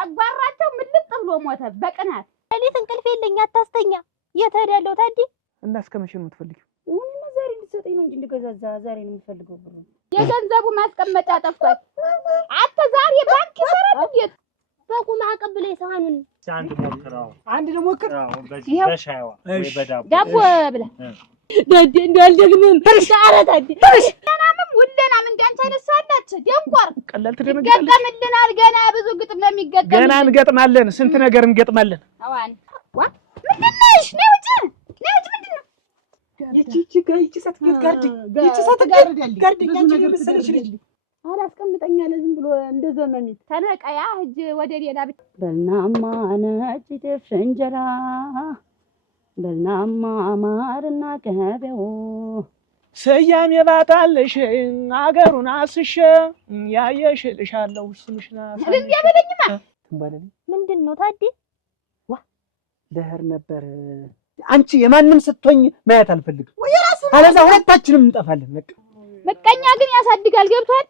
ጨጓራቸው ምልጥ ብሎ ሞተ በቅናት። ሌሊት እንቅልፍ የለኝ አታስተኛ። የት ሄዳለሁ ታዲያ? እና እስከ መቼ ነው የምትፈልጊው? እኔማ ዛሬ እንድትሰጠኝ ነው እንጂ እንድገዛዛ ዛሬ ነው የምፈልገው ብሩ። የገንዘቡ ማስቀመጫ ጠፍቷል። አንተ ዛሬ ባንክ ይሰራል እንዴት? በቁም አቀብለኝ ሰሃኑን። አንድ ልሞክር። በሻይዋ ወይ በዳቦ ዳቦ ብላ ዳዴ እንዳልደግምም ታረታዲ ገናም ውለናም እንዳንተ አይነሳላች ደንቆር ቀላል ትደምጋለች። ገጠምልናል ገና ብዙ ግጥም ነው የሚገጠም። ገና እንገጥማለን፣ ስንት ነገር እንገጥማለን። አዋን ዋ ምንድነሽ? ነው ውጪ ምንድነው? ይቺ ሰትጌት ጋርድ ያንቺ መሰለሽ ልጅ አላስቀምጠኛለ ዝም ብሎ እንደዘመሚት ተነቀያ እጅ ወደ ሌላ ብቻ በልናማ ነጭ ጤፍ እንጀራ በልናማ ማርና ቅቤው ስያሜ ባታለሽ አገሩን አስሽ ያየሽልሻለሁ ስምሽና ስለዚህ ያበለኝማ ትንባለኝ ምንድነው ታዲ? ዋ ደህር ነበር። አንቺ የማንም ስትሆኝ ማየት አልፈልግም። አለዛ ሁለታችንም እንጠፋለን። በቃ መቀኛ ግን ያሳድጋል። ገብቷል።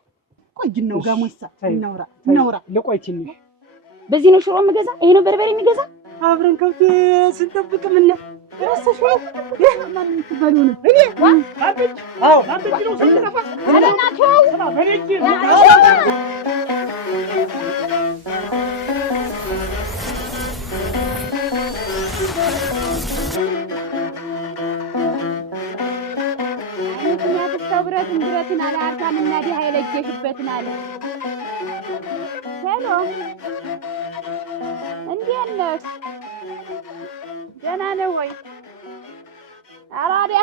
ቆይ ነው ጋሞሳ እናውራ ለቆይ ትንሽ በዚህ ነው ሽሮ የምገዛ ይሄ ነው በርበሬ የምገዛ አብረን ከብት ስንጠብቅ ምን ረሰሽ ነው ማን ትባሉ ነው እኔ አጥጭ አጥጭ ነው ስንጠፋ አለናቸው ፈረጂ ብረትን አለ አርካምና ዲህ አይለጀሽበትን አለ። ሄሎ እንዴት ነህ? ደህና ነህ ወይ? አራዲያ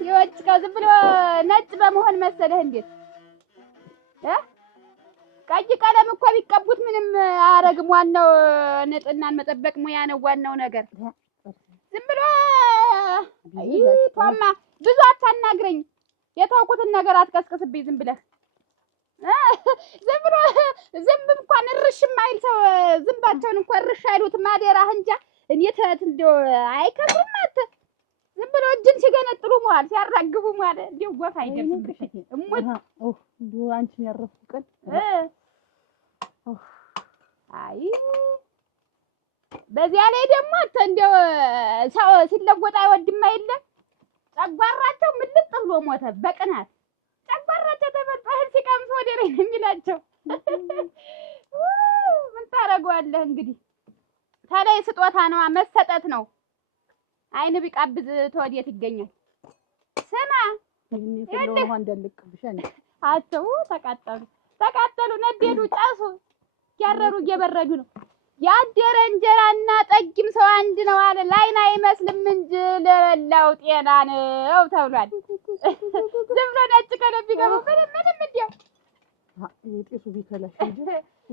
ይወጭቀው ዝም ብሎ ነጭ በመሆን መሰለህ እንዴት? ቀይ ቀለም እኮ ቢቀቡት ምንም አያረግም። ዋናው ንጽህናን መጠበቅ ሙያ ነው ዋናው ነገር። ዝም ብሎ ቷማ ብዙ አታናግረኝ። የታውቁትን ነገር አትቀስቅስብኝ ዝም ብለህ። ዝም ብሎ ዝም እንኳን እርሽ ማይል ሰው ዝምባቸውን እንኳን እርሽ አይሉት ማደራህ እንጃ። እኔ እንደው አይከብርም አንተ ዝም ብሎ እጅን ሲገነጥሉ መዋል ሲያራግቡ መዋል እንደው ጎፍ አይደርስብሽ። እሞት እንደው አንቺን ያረፍኩ ቀን አይ በዚያ ላይ ደግሞ አንተ እንደው ሰው ሲለወጥ አይወድም አይደለም። ጨጓራቸው ምልጥ ብሎ ሞተ በቅናት። ጨጓራቸው ተበልጧል ሲቀምስ ወደ ላይ ነው የሚላቸው። ምን ታረጋለህ እንግዲህ ታዲያ ስጦታ ነው መሰጠት ነው። አይን ቢቃብዝ ተወዴት ይገኛል? ስማ እኔ ነው እንደልቅብሽ አቸው ተቃጠሉ ነደዱ ጫሱ ያረሩ እየበረዱ ነው። ያደረ እንጀራና ጠጅም ሰው አንድ ነው አለ። ላይን አይመስልም እንጂ ለበላው ጤና ነው ተብሏል። ዝም ብሎ ነጭ ቀለም ቢገባው ምንም እንዲያው የጤሱ ቢከላሽ እንጂ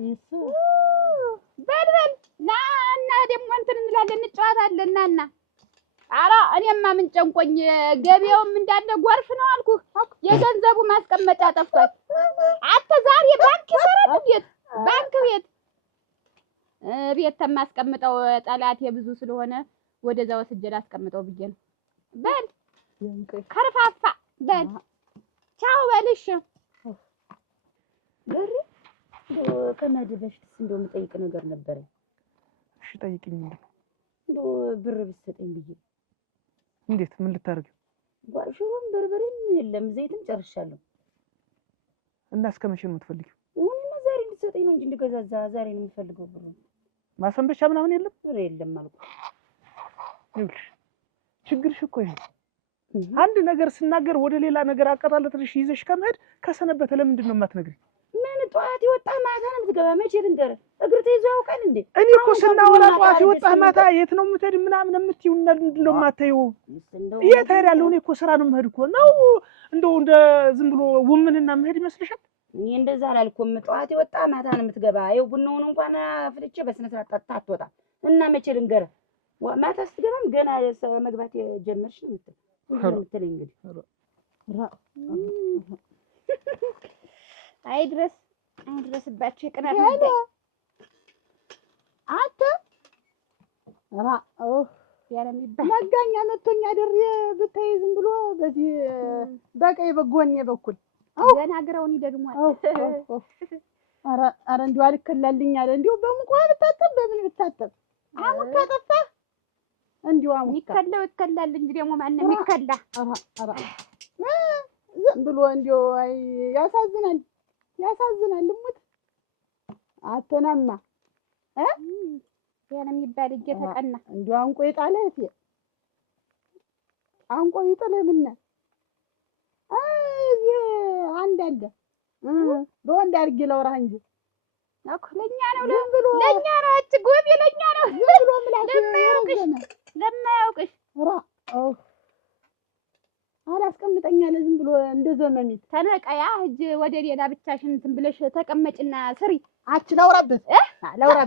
እሱ በልበል ና እና ደግሞ እንትን እንላለን እንጫወታለን እና ኧረ እኔማ ምን ጨንቆኝ ገበያውም እንዳለ ጎርፍ ነው አልኩህ። የገንዘቡ ማስቀመጫ ጠፍቷል። አንተ ዛሬ ባንክ ይሰራል እንዴት? ባንክ ቤት ተማስቀምጠው ጠላቴ ብዙ ስለሆነ ወደዛ ወስጄ ላስቀምጠው ብዬ ነው። በል ከርፋፋ በል ቻው በልሽ። ገሪ ከመድበሽ እንደው የምጠይቅ ነገር ነበር። እሺ ጠይቂኝ። እንደው ብር ብትሰጠኝ ብዬ። እንዴት ምን ልታረጊው? ሽሮም በርበሬም የለም ዘይትም ጨርሻለሁ። እና እስከ መቼ ነው የምትፈልጊው? እኔማ ዛሬ እንድትሰጠኝ ነው እንጂ እንድገዛዛ ዛሬ ነው የምፈልገው ብሩ። ማሰንበቻ ምናምን የለም? የለም አልኩ። ይኸውልሽ ችግርሽ እኮ ይሄ አንድ ነገር ስናገር ወደ ሌላ ነገር አቀጣለጥሽ ይዘሽ ከመሄድ ከሰነበተ ለምንድን ነው የማትነግሪኝ? ምን ጠዋት የወጣ ማታ ነው የምትገባ? መቼ ልንገርህ? እግር ተይዞ ያውቃል እንዴ? እኔ እኮ ስናወራ ጠዋት የወጣ ማታ የት ነው የምትሄድ ምናምን የምትይው እና ምንድን ነው የማታይው? የት እሄዳለሁ? እኔ እኮ ስራ ነው የምሄድ እኮ ነው። እንደው እንደ ዝም ብሎ ውምንና የምሄድ ይመስልሻል? እኔ እንደዛ አላልኩም። ጠዋት የወጣ ማታ ነው የምትገባ። ይኸው ቡናውን እንኳን አፍልቼ በስነ ስርዓት ጠጥታ አትወጣም። እና መቼ ልንገርህ? ማታ ስትገባም ገና መግባት የጀመርሽ ነው የምትለኝ እንግዲህ አይድረስባችሁ የቅናት ጉዳይ። አንተ ያለሚባል መጋኛ መቶኛ ድሬ ብታይ ዝም ብሎ በዚህ በቀኝ በጎኔ በኩል ገና ግራውን ይደግሟል። ኧረ እንዲያው አልከላልኝ አለ እንዲያው በሙቋ ብታጠብ በምን ብታጠብ አሁን ከጠፋ እንዲያው አሁን ይከላው ይከላል እንጂ ደግሞ ማንም ይከላ ኧረ ዝም ብሎ እንዲያው አይ ያሳዝናል ልሙት አተናማ ያለ የሚባል እየተቀና እንዲያው አንቆ ይጣለህ እቴ አንቆ ይጥለህና እዚህ አንድ አለ በወንድ አድርጌ ላውራህ እንጂ እኮ ለኛ ነው ለኛ ነው አትጎብ ለኛ ነው ብሎ ምላሽ ለማያውቅሽ አላስቀምጠኛለ ዝም ብሎ እንደዘመሚት ተነቀያ እጅ ወደ ሌላ ብቻሽን እንትን ብለሽ ተቀመጭና ስሪ አች ላውራበት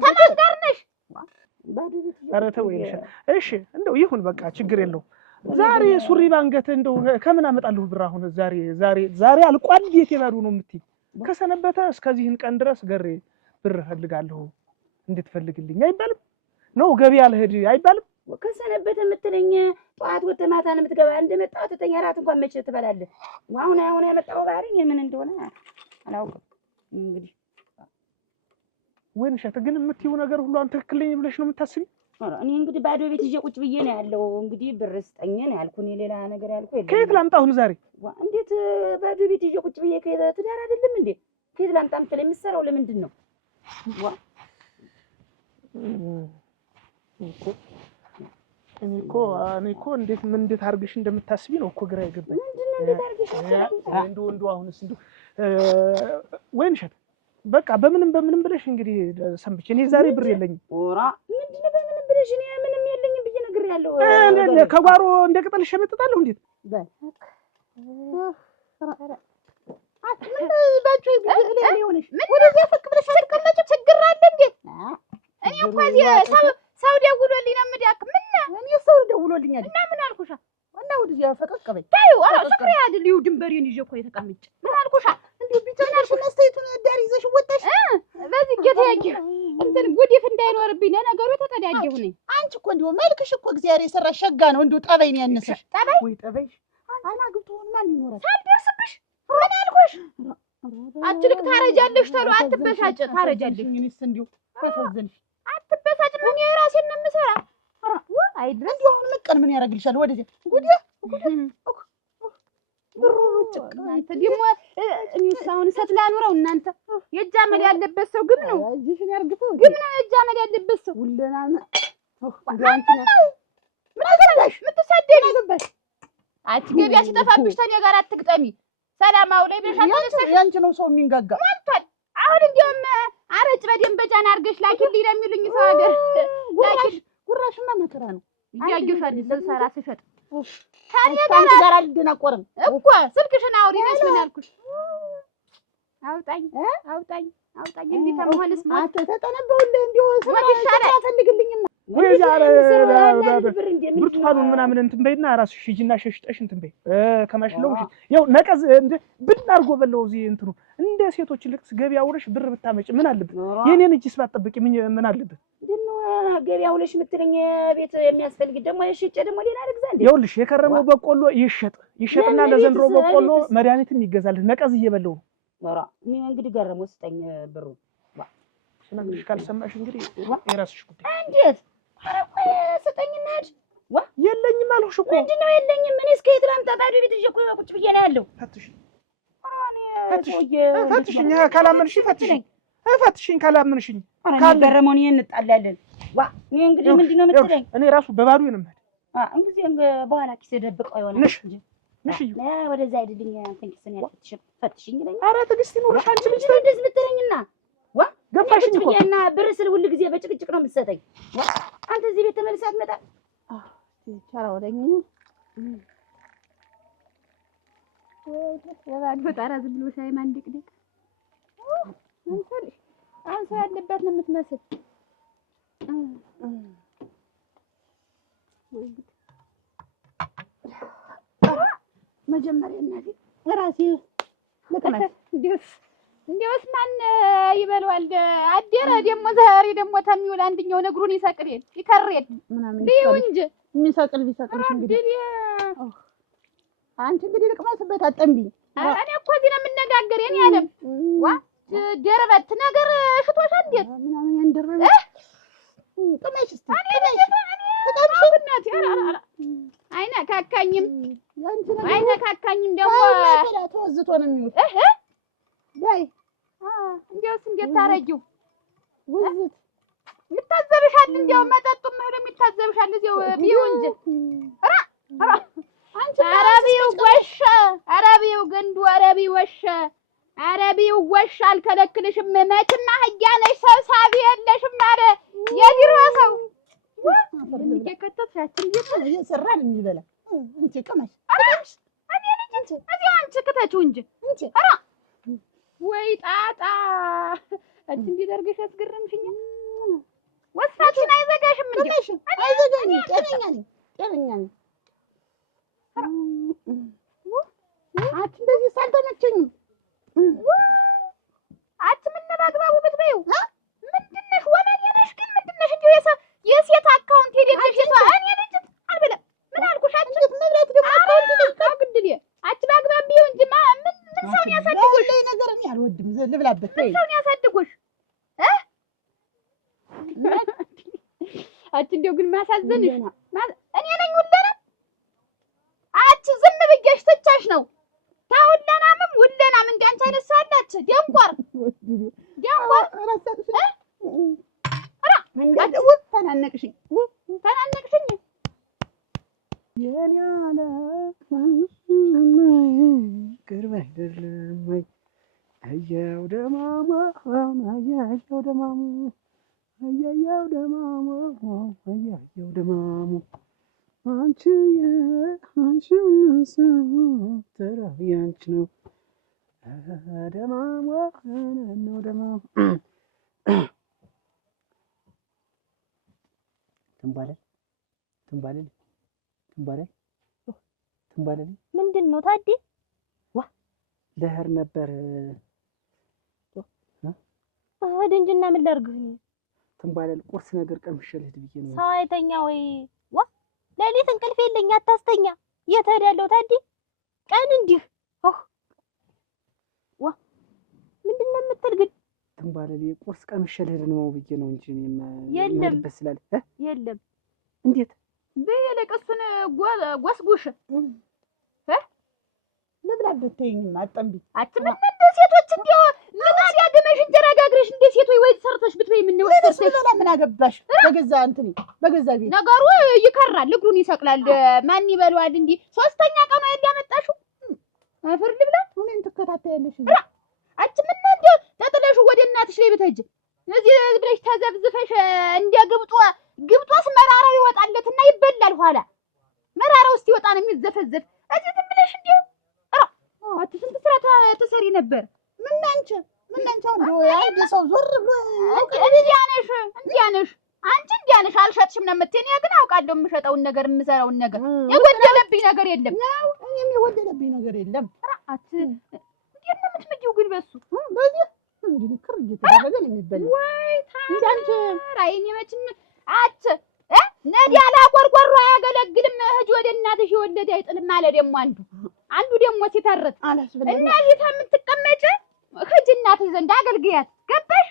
ተማጋር ነሽ ኧረ ተው ይልሻል እሺ እንደው ይሁን በቃ ችግር የለው ዛሬ ሱሪ ባንገት እንደው ከምን አመጣለሁ ብር አሁን ዛሬ አልቋል ቤት ይባዱ ነው የምትይ ከሰነበተ እስከዚህን ቀን ድረስ ገሬ ብር ፈልጋለሁ እንድትፈልግልኝ አይባልም ነው ገበያ ልሄድ አይባልም ከሰነበተ የምትለኝ ጧት ወጥተህ ማታ ነው የምትገባ እንደመጣው ተተኛ ራት እንኳን መቼ ትበላለህ አሁን ያመጣው ባህሪ ምን እንደሆነ አላውቅም እንግዲህ ወይንሸት ግን የምትይው ነገር ሁሉ አንተ ትክክል ነኝ ብለሽ ነው የምታስቢ እኔ እንግዲህ ባዶ ቤት ይዤ ቁጭ ብዬ ነው ያለው እንግዲህ ብር ስጠኝ ነው ያልኩኝ ሌላ ነገር ያልኩ የለም ከየት ላምጣሁን ዛሬ እንዴት ባዶ ቤት ይዤ ቁጭ ብዬ ትዳር አይደለም እንዴ ከየት ላምጣ የምትለኝ የምትሰራው ለምንድን ነው እኔ እኮ እንዴት አድርገሽ እንደምታስቢ ነው እኮ ግራ ይገባኝ ምንድነው እንዴት አድርገሽ እንደው አሁንስ እንደው ወይንሸት በቃ በምንም ብለሽ እንግዲህ ሰምቼ እኔ ዛሬ ብር የለኝም ኦራ ምንድነው በምንም ብለሽ እኔ ምንም የለኝም ብዬ ነግሬያለሁ ከጓሮ እንደ ቅጠል ሸመጥጣለሁ እንዴት ምን ባጭው ቢል ሊሆንሽ ወደዚያ ፈቅ ብለሽ አትቀመጪ ችግር አለ እንዴ እኔ እንኳን ሰው ደውሎልኝ ነው የምዳክ እኔ ሰው ደውሎልኛል እና ምን አልኩሻ እና ወደዚያ ፈቀቅ በይ ታዩ ፍቅሬ አይደል ድንበሬን ይዤ እኮ የተቀመጭ ምን አልኩሻ እንዴ ቢተናሽ ነስተይቱን ዳር ይዘሽ ወጣሽ በዚህ ጌታዬ እንትን ጉዲፍ እንዳይኖርብኝ ነገሩ ተቀዳጀሁ ነኝ አንቺ እኮ እንዴ መልክሽ እኮ እግዚአብሔር የሰራሽ ሸጋ ነው እንዴ ጠበይ ነው ያነሰሽ ወይ ጠበይሽ አላግብቶን ማን ይኖራል ሳልደርስብሽ ምን አልኩሽ አትልቅ ታረጃለሽ ተሎ አትበሳጭ ታረጃለሽ እኔስ እንዴ ተፈዘንሽ አትበሳጭ ምን የራሴን ነው የምሰራ አይድረስ እንዴ አሁን መቀን ምን ያደርግልሻል ወደዚህ ጉዲ እናንተ ደግሞ እኔሳውን ሰትላኑረው እናንተ የጃመል ያለበት ሰው ግም ነው እዚህን ያርግፉ ግም ነው የጃመል ያለበት ሰው ሁለና ምን አገባሽ ምትሰደኝ አገባሽ አንቺ ገቢያ ሲጠፋብሽ ተኔ ጋር አትግጠሚ ሰላማው ላይ በሻለሽ ያንቺ ነው ሰው የሚንጋጋ ማንቷል አሁን እንደውም አረጭ በደንበጃን አርገሽ ላኪልኝ ለሚሉኝ ሰው ሀገር ጉራሽማ መከራ ነው ያዩሻል ሰራ ሲሸጥ ታዲያ ጋር አልደናቆርም እኮ ስልክሽን አውሪ ነሽ ምን ያልኩሽ አውጣኝ እንዴ ተመሆንስ ማተ ተጠነበውልህ እንዲው ፈልግልኝና ወይ ዛሬ ብርቱካኑን ምናምን እንትን በይና ራስሽ ሂጂና ሸሽጠሽ እንትን በይ ከማሽለው ያው ነቀዝ እንደ ብናርጎ በለው እዚህ እንትኑ እንደ ሴቶች ልቅስ ገበያ ውለሽ ብር ብታመጪ ምን አለበት የኔን እጅስ ባትጠብቂ ምን አለበት ደሞ ገበያ ውለሽ ምትለኝ ቤት የሚያስፈልግ ደሞ የሽጨ ደሞ ሌላ ልግዛ እንዴ ይኸውልሽ የከረመው በቆሎ ይሸጥና ለዘንድሮ በቆሎ መድኃኒትም ይገዛል ነቀዝ እየበለው ወራ እኔ እንግዲህ ገረመው ስጠኝ ብሩ ስነግርሽ ካልሰማሽ እንግዲህ የራስሽ ጉዳይ እንዴት አረቆይ ስጠኝና የለኝም አልኩሽ እኮ ምንድነው የለኝም እኔ እስከ የት ላምጣ ባዶ ቤት ይዤ እኮ ቁጭ ብዬ ነው ያለው ፈትሽኝ ካላመንሽኝ ካልገረመውን እንጣላለን እኔ እንግዲህ ምንድነው የምትለኝ እኔ ራሱ በባዶ ነው የምሄድ እንግዲህ በኋላ ኪስ ደብቀው ይሆናል ንሽ ወደዛ አይደልኝ አንተን ኪስን ያልፈትሽም ፈትሽኝ ይለኝ ኧረ ትዕግስት ይኖርሽ አንቺ ልጅ እንደዚህ የምትለኝና ገፋሽኝ እኮ እና ብር ስል ሁሉ ጊዜ በጭቅጭቅ ነው የምትሰጠኝ አንተ እዚህ ቤት ተመልሰህ አትመጣም ቻራው ለኝ ወይ በጣራ ዝም ብሎ ሻይ ማንድቅድቅ አንተ ያለበት ነው የምትመስል መጀመሪያ እናቴ ራሴ ለከመስ እንዴውስ ማን ይበለዋል አደረ ደግሞ ዛሬ ደግሞ ተሚውል አንድኛው ነግሩን ይሰቅሬል ይከሬል ምናምን ቢው እንጂ የሚሰቅል ቢሰቅልሽ እንግዲህ አንቺ እንግዲህ ልቅመስበት አጠምቢ እኔ እኮ እዚህ ነው የምነጋገር የኔ ያለም ደረበት ነገር ሽቶሻል እንዴት ምናምን ያንደረበ ቅመሽ እስቲ አይነካካኝም ደግሞ ተወዝቶ ነው የሚሉት ላይ እንዴውስ እንዴት ታረጂው ውዝት ይታዘብሻል እንዴው መጠጡም ሄዶ ይታዘብሻል እዚያው ቢው እንጂ አረቢው ወሸ አረቢው ግንዱ አረቢው ወሸ አረቢው ወሸ አልከለክልሽም መቼም አህያ ነሽ ሰብሳቢ የለሽም አረ የቢሮ ሰው እየከተትሻችን እየሰራን የሚበላ እንቺ ቅመሽ እኔ ልጅ እንጂ እዚያው አንቺ ከተችው እንጂ ኧረ ወይ ጣጣ አንቺ እንዲደርግሽ አስገርምሽኝ ወስፋችን አይዘጋሽም እንዴ አይዘጋኝም ጤነኛ ነኝ አት እንደዚህ ሳልተመቸኝም አት ምን በአግባቡ ብትበይው ምንድነሽ ወመኔ ነሽ ግን ምንድነሽ እንዴው የሴት አካውንት የሌለሽ እኔ ልጅ አልበለም ምን አልኩሽ አንቺ መብላት ደግሞ አካውንት ግድል አት በአግባብ ቢው እንጂ ምን ሰውን ያሳድጉሽ ላይ ነገር እኔ አልወድም ልብላበት ምን ሰውን ያሳድጉሽ አት እንደው ግን ማሳዘንሽ እኔ ነኝ ሁለና አች ዝም ብዬሽ ትቻሽ ነው ታውለናም ውለናም እንዳንቺ አይነት ሳላች ደንቆር እንደው ተናነቅሽኝ የኔ አለ ቅርብ አይደለም ወይ አያው ደማማ አያው ደማማ አንቺ ተራው ያንቺ ነው ደማማ ነው ደማማ ትንባለል ምንድን ነው ታዲ? ዋ ለህር ነበር ድንጅና ምን ላድርግህ? ትንባለል ቁርስ ነገር ቀምሼ ልሂድ ብዬ ነው። ሰው አይተኛ ወይ? ዋ ሌሊት እንቅልፍ የለኝ አታስተኛ። የት ሄዳለሁ ታዲ? ቀን እንዲህ ዋ ምንድን ነው የምትል ግን? ትንባለል ቁርስ ቀምሼ ልሂድ ነው ብዬ ነው እንጂ የለም በስላል የለም። እንዴት በየለቀሱን ጎስጉሽ ልብላበት ተይኝማ አጠምቢ አትምን እንደ ሴቶች እንዲያው ምጣድ ያገመሽ እንጀራ ጋግረሽ እንደ ሴቶች ወይ ሰርተሽ ብትበይ ምን ነው ስለላ ምን አገባሽ? በገዛ ቤት ነገሩ ይከራል እግሩን ይሰቅላል። ማን ይበለዋል? እንዲ ሶስተኛ ቀኑ ያመጣሽው አፈር ልብላ እኔን ትከታተያለሽ አትምን እንዲያው ተጥለሽ ወደ እናትሽ ላይ ብትሄጂ እዚህ ብለሽ ተዘብዝፈሽ እንደ ግብጦስ መራራው ይወጣለትና ይበላል። ኋላ መራራው እስቲ ወጣ ነው የሚዘፈዘፍ እዚህ ዝም ብለሽ እንዲያው አትስንት ስራ ተሰሪ ነበር። ምን አንቺ እንደው ያንተ ሰው ዞር ብሎ እንዲያነሽ አንቺ እንዲያነሽ አልሸጥሽም ነው የምትይ። እኔ ግን አውቃለሁ የምሸጠውን ነገር የምሰራውን ነገር የጎደለብኝ ነገር የለም። እኔም የጎደለብኝ ነገር የለም። እንዴት ነው የምትምጂው ግን በሱ በዚህ እንግዲህ ክር እየተደረገ ነው የሚበላው ወይ ታንቺ ራይኔ መችም ነዲያላ ቆርቆሮ አያገለግልም። እህጅ ወደ እናትሽ የወለደ አይጥልም አለ ደግሞ አንዱ ደግሞ ሲተርት እና እዚህ የምትቀመጭ እህጅ እናትሽ ዘንድ አገልግያት ገባሽ?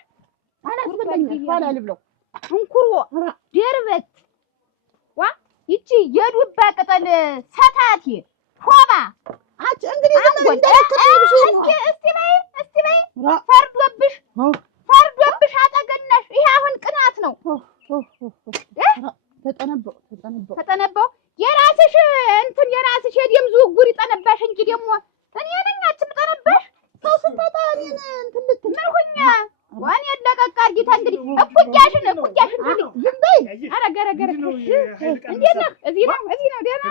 ኋላ ልብለው እንኩሮ ደርበት ዋ ይቺ የዱባ ቅጠል ሰታቴ ሆባ አጭ እንግዲህ እስቲ በይ ፈርዶብሽ አጠገናሽ። ይሄ አሁን ቅናት ነው። ተጠነበው የራስሽ የደም ዝውውር ይጠነባሽ እንጂ ደግሞ እኔ ነኝ አትጠነባሽ። ሰው ስንጠጣ እኔን እንትን ልትል ምን ሁኛ ዋን ያለቀቅ አርጊታ እንግዲህ እኩያሽን ዝም በይ። ኧረ ገረገረ እንዴት ነህ? እዚህ ነው ደህና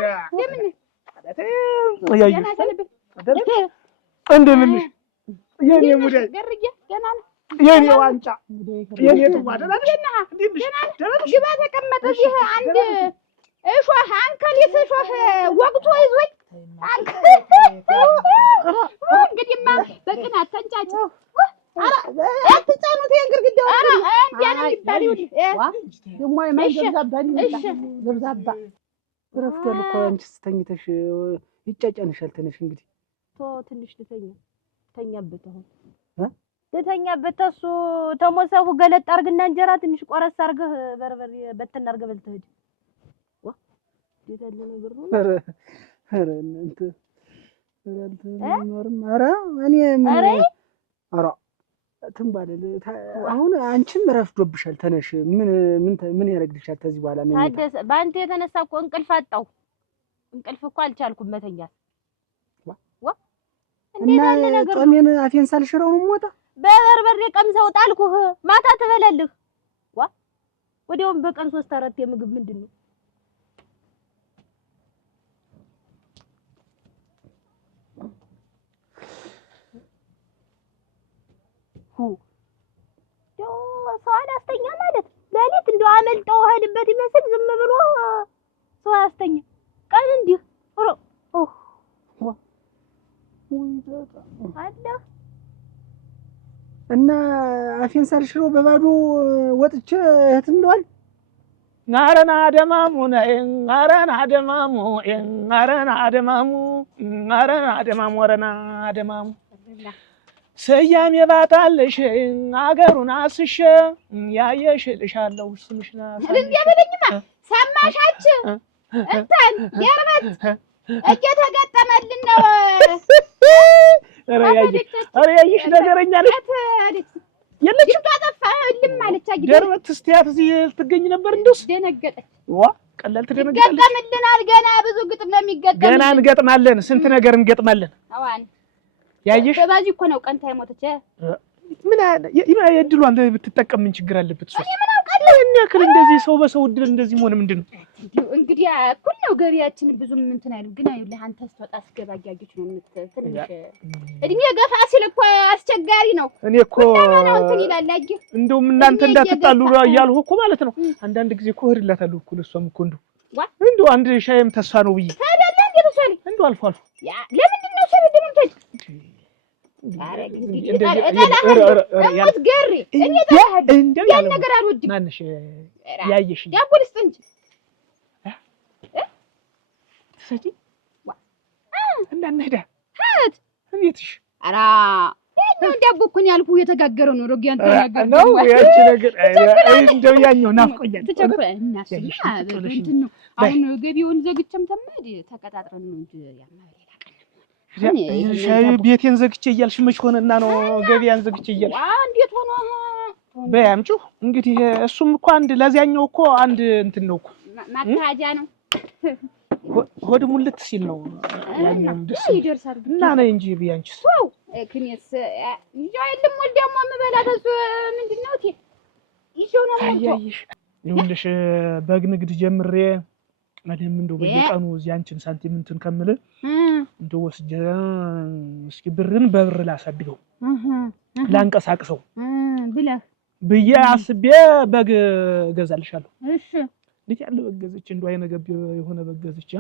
እንደምን ነሽ የኔ ሙዳይ ደህና ነህ? የኔ ዋንጫ የኔ ጥዋ ደህና ነሽ? ግባ ተቀመጥ። እዚህ አንድ እሾህ አንከሊስ እሾህ ወቅቶ ይዞኝ እንግዲህማ በቅናት ተንጫጭ አትጫኑት የግርግዳው እንዲያ ነው የሚባለው። ደግሞ የማይገብዛባ እረፍቷል እኮ አንቺስ ተኝተሽ ይጫጫንሻል። ተነሽ እንግዲህ ቶ ትንሽ ልተኛ ተኛበት። አሁን ልተኛበት ተሱ ተሞሰቡ ገለጥ አርግና እንጀራ ትንሽ ቆረስ አርገህ በርበሬ በተና አርገህ በልተህ ሂድ። ዋ የታለ ነገር ነው? ኧረ እናንተ ኧረ እኔ ምን ኧረ ትንባለል አሁን አንቺም ረፍዶብሻል። ተነሽ ምን ያረግልሻል? ከዚህ በኋላ ምን ታደሰ ባንተ የተነሳ እኮ እንቅልፍ አጣው። እንቅልፍ እኮ አልቻልኩም መተኛት። ዋ እንዴት አለ ነገር ነው? ጦሜን አፌን ሳልሽረው ነው የምወጣ። በበርበሬ ቀምሰው ጣልኩህ። ማታ ትበላለህ። ዋ ወዲያውም በቀን 3-4 የምግብ ምንድነው? ሰው አላስተኛ ማለት ለሊት እንደው አመልጠው ሄድበት ይመስል ዝም ብሎ ሰው አያስተኛ። ቀን እንዲህ አለ እና አፌን ሳልሽረው በባዶ ወጥቼ እህት እንደዋል ናረና ደማሙ ናረና ደማሙ ናረና ደማሙ ናረና ደማሙ ወረና ደማሙ ሰያም የባታልሽ አገሩን አስሽ ያየሽልሻለሁ ስምሽና ለበለኝማ ሰማሻች እንትን የርበት እየተገጠመልን ነው። ኧረ ያይሽ ነገረኛ ነሽ የለችም ታጠፋ ልም አለች። አግዲ ደርበት እስቲያት እዚህ ትገኝ ነበር እንደውስ ደነገጠች። ዋ ቀላል ትደነገጣለች። ገጠምልናል ገና ብዙ ግጥም ነው የሚገጠም። ገና እንገጥማለን፣ ስንት ነገር እንገጥማለን። አዋን ያይሽ በባዚ እኮ ነው ቀንታ የሞተች። ምን የእድሏን ብትጠቀም ምን ችግር አለበት? እሱ ምን ያክል እንደዚህ ሰው በሰው እድል እንደዚህ መሆን ምንድን ነው? እንግዲህ እኩል ነው ገቢያችን ብዙም እንትን አይልም። ግን አይደል አንተ ስትወጣ አስገባያጆች ነው ትንሽ እድሜ ገፋ ሲል እኮ አስቸጋሪ ነው። እኔ እኮ ነው እንትን ይላል አጅ እንደውም እናንተ እንዳትጣሉ እያልሁ እኮ ማለት ነው። አንዳንድ ጊዜ እኮ እህድላታለሁ እኮ ለእሷም እኮ እንደው አንድ ሻይም ተስፋ ነው ብዬ ታደለ እንዴ ተሰሪ እንደው አልፎ አልፎ ለምንድን ነው ሰሪ ደምተኝ ዳቦኩን ያልኩ የተጋገረ ነው። ሮጊያን ተናገር ነው ያቺ ነገር እንደው ያኛው ናፍቆኛል። አሁን ገቢውን ዘግቼም ተመድ ተቀጣጥረን ነው እንጂ ሻይ ቤቴን ዘግቼ እያልሽ መች ሆነና ነው ገቢያን ዘግቼ እያልሽ? እንዴት ሆኖ በያምጩ እንግዲህ እሱም እኮ አንድ ለዚያኛው እኮ አንድ እንትን ነው እኮ ማታጃ ነው። ሆድ ሙልት ሲል ነው ያኛው ደስ ይደርሳል እና ነይ እንጂ ቢያንቺስ ዋው ክኔስ ይጆ አይደለም ወልደሞ መበላ ተሱ ምንድነው እቲ ይጆ ነው አያይሽ ይኸውልሽ በግ ንግድ ጀምሬ ማለም እንደው በየቀኑ እዚህ አንቺን ሳንቲም እንትን ከምል እንደው ወስጄ እስኪ ብርን በብር ላሳድገው ላንቀሳቅሰው ብዬ አስቤ በግ ገዛልሻለሁ። እሺ እንዴት ያለ በግ ገዝቼ እንደው አይነገብ የሆነ በግ ገዝቼ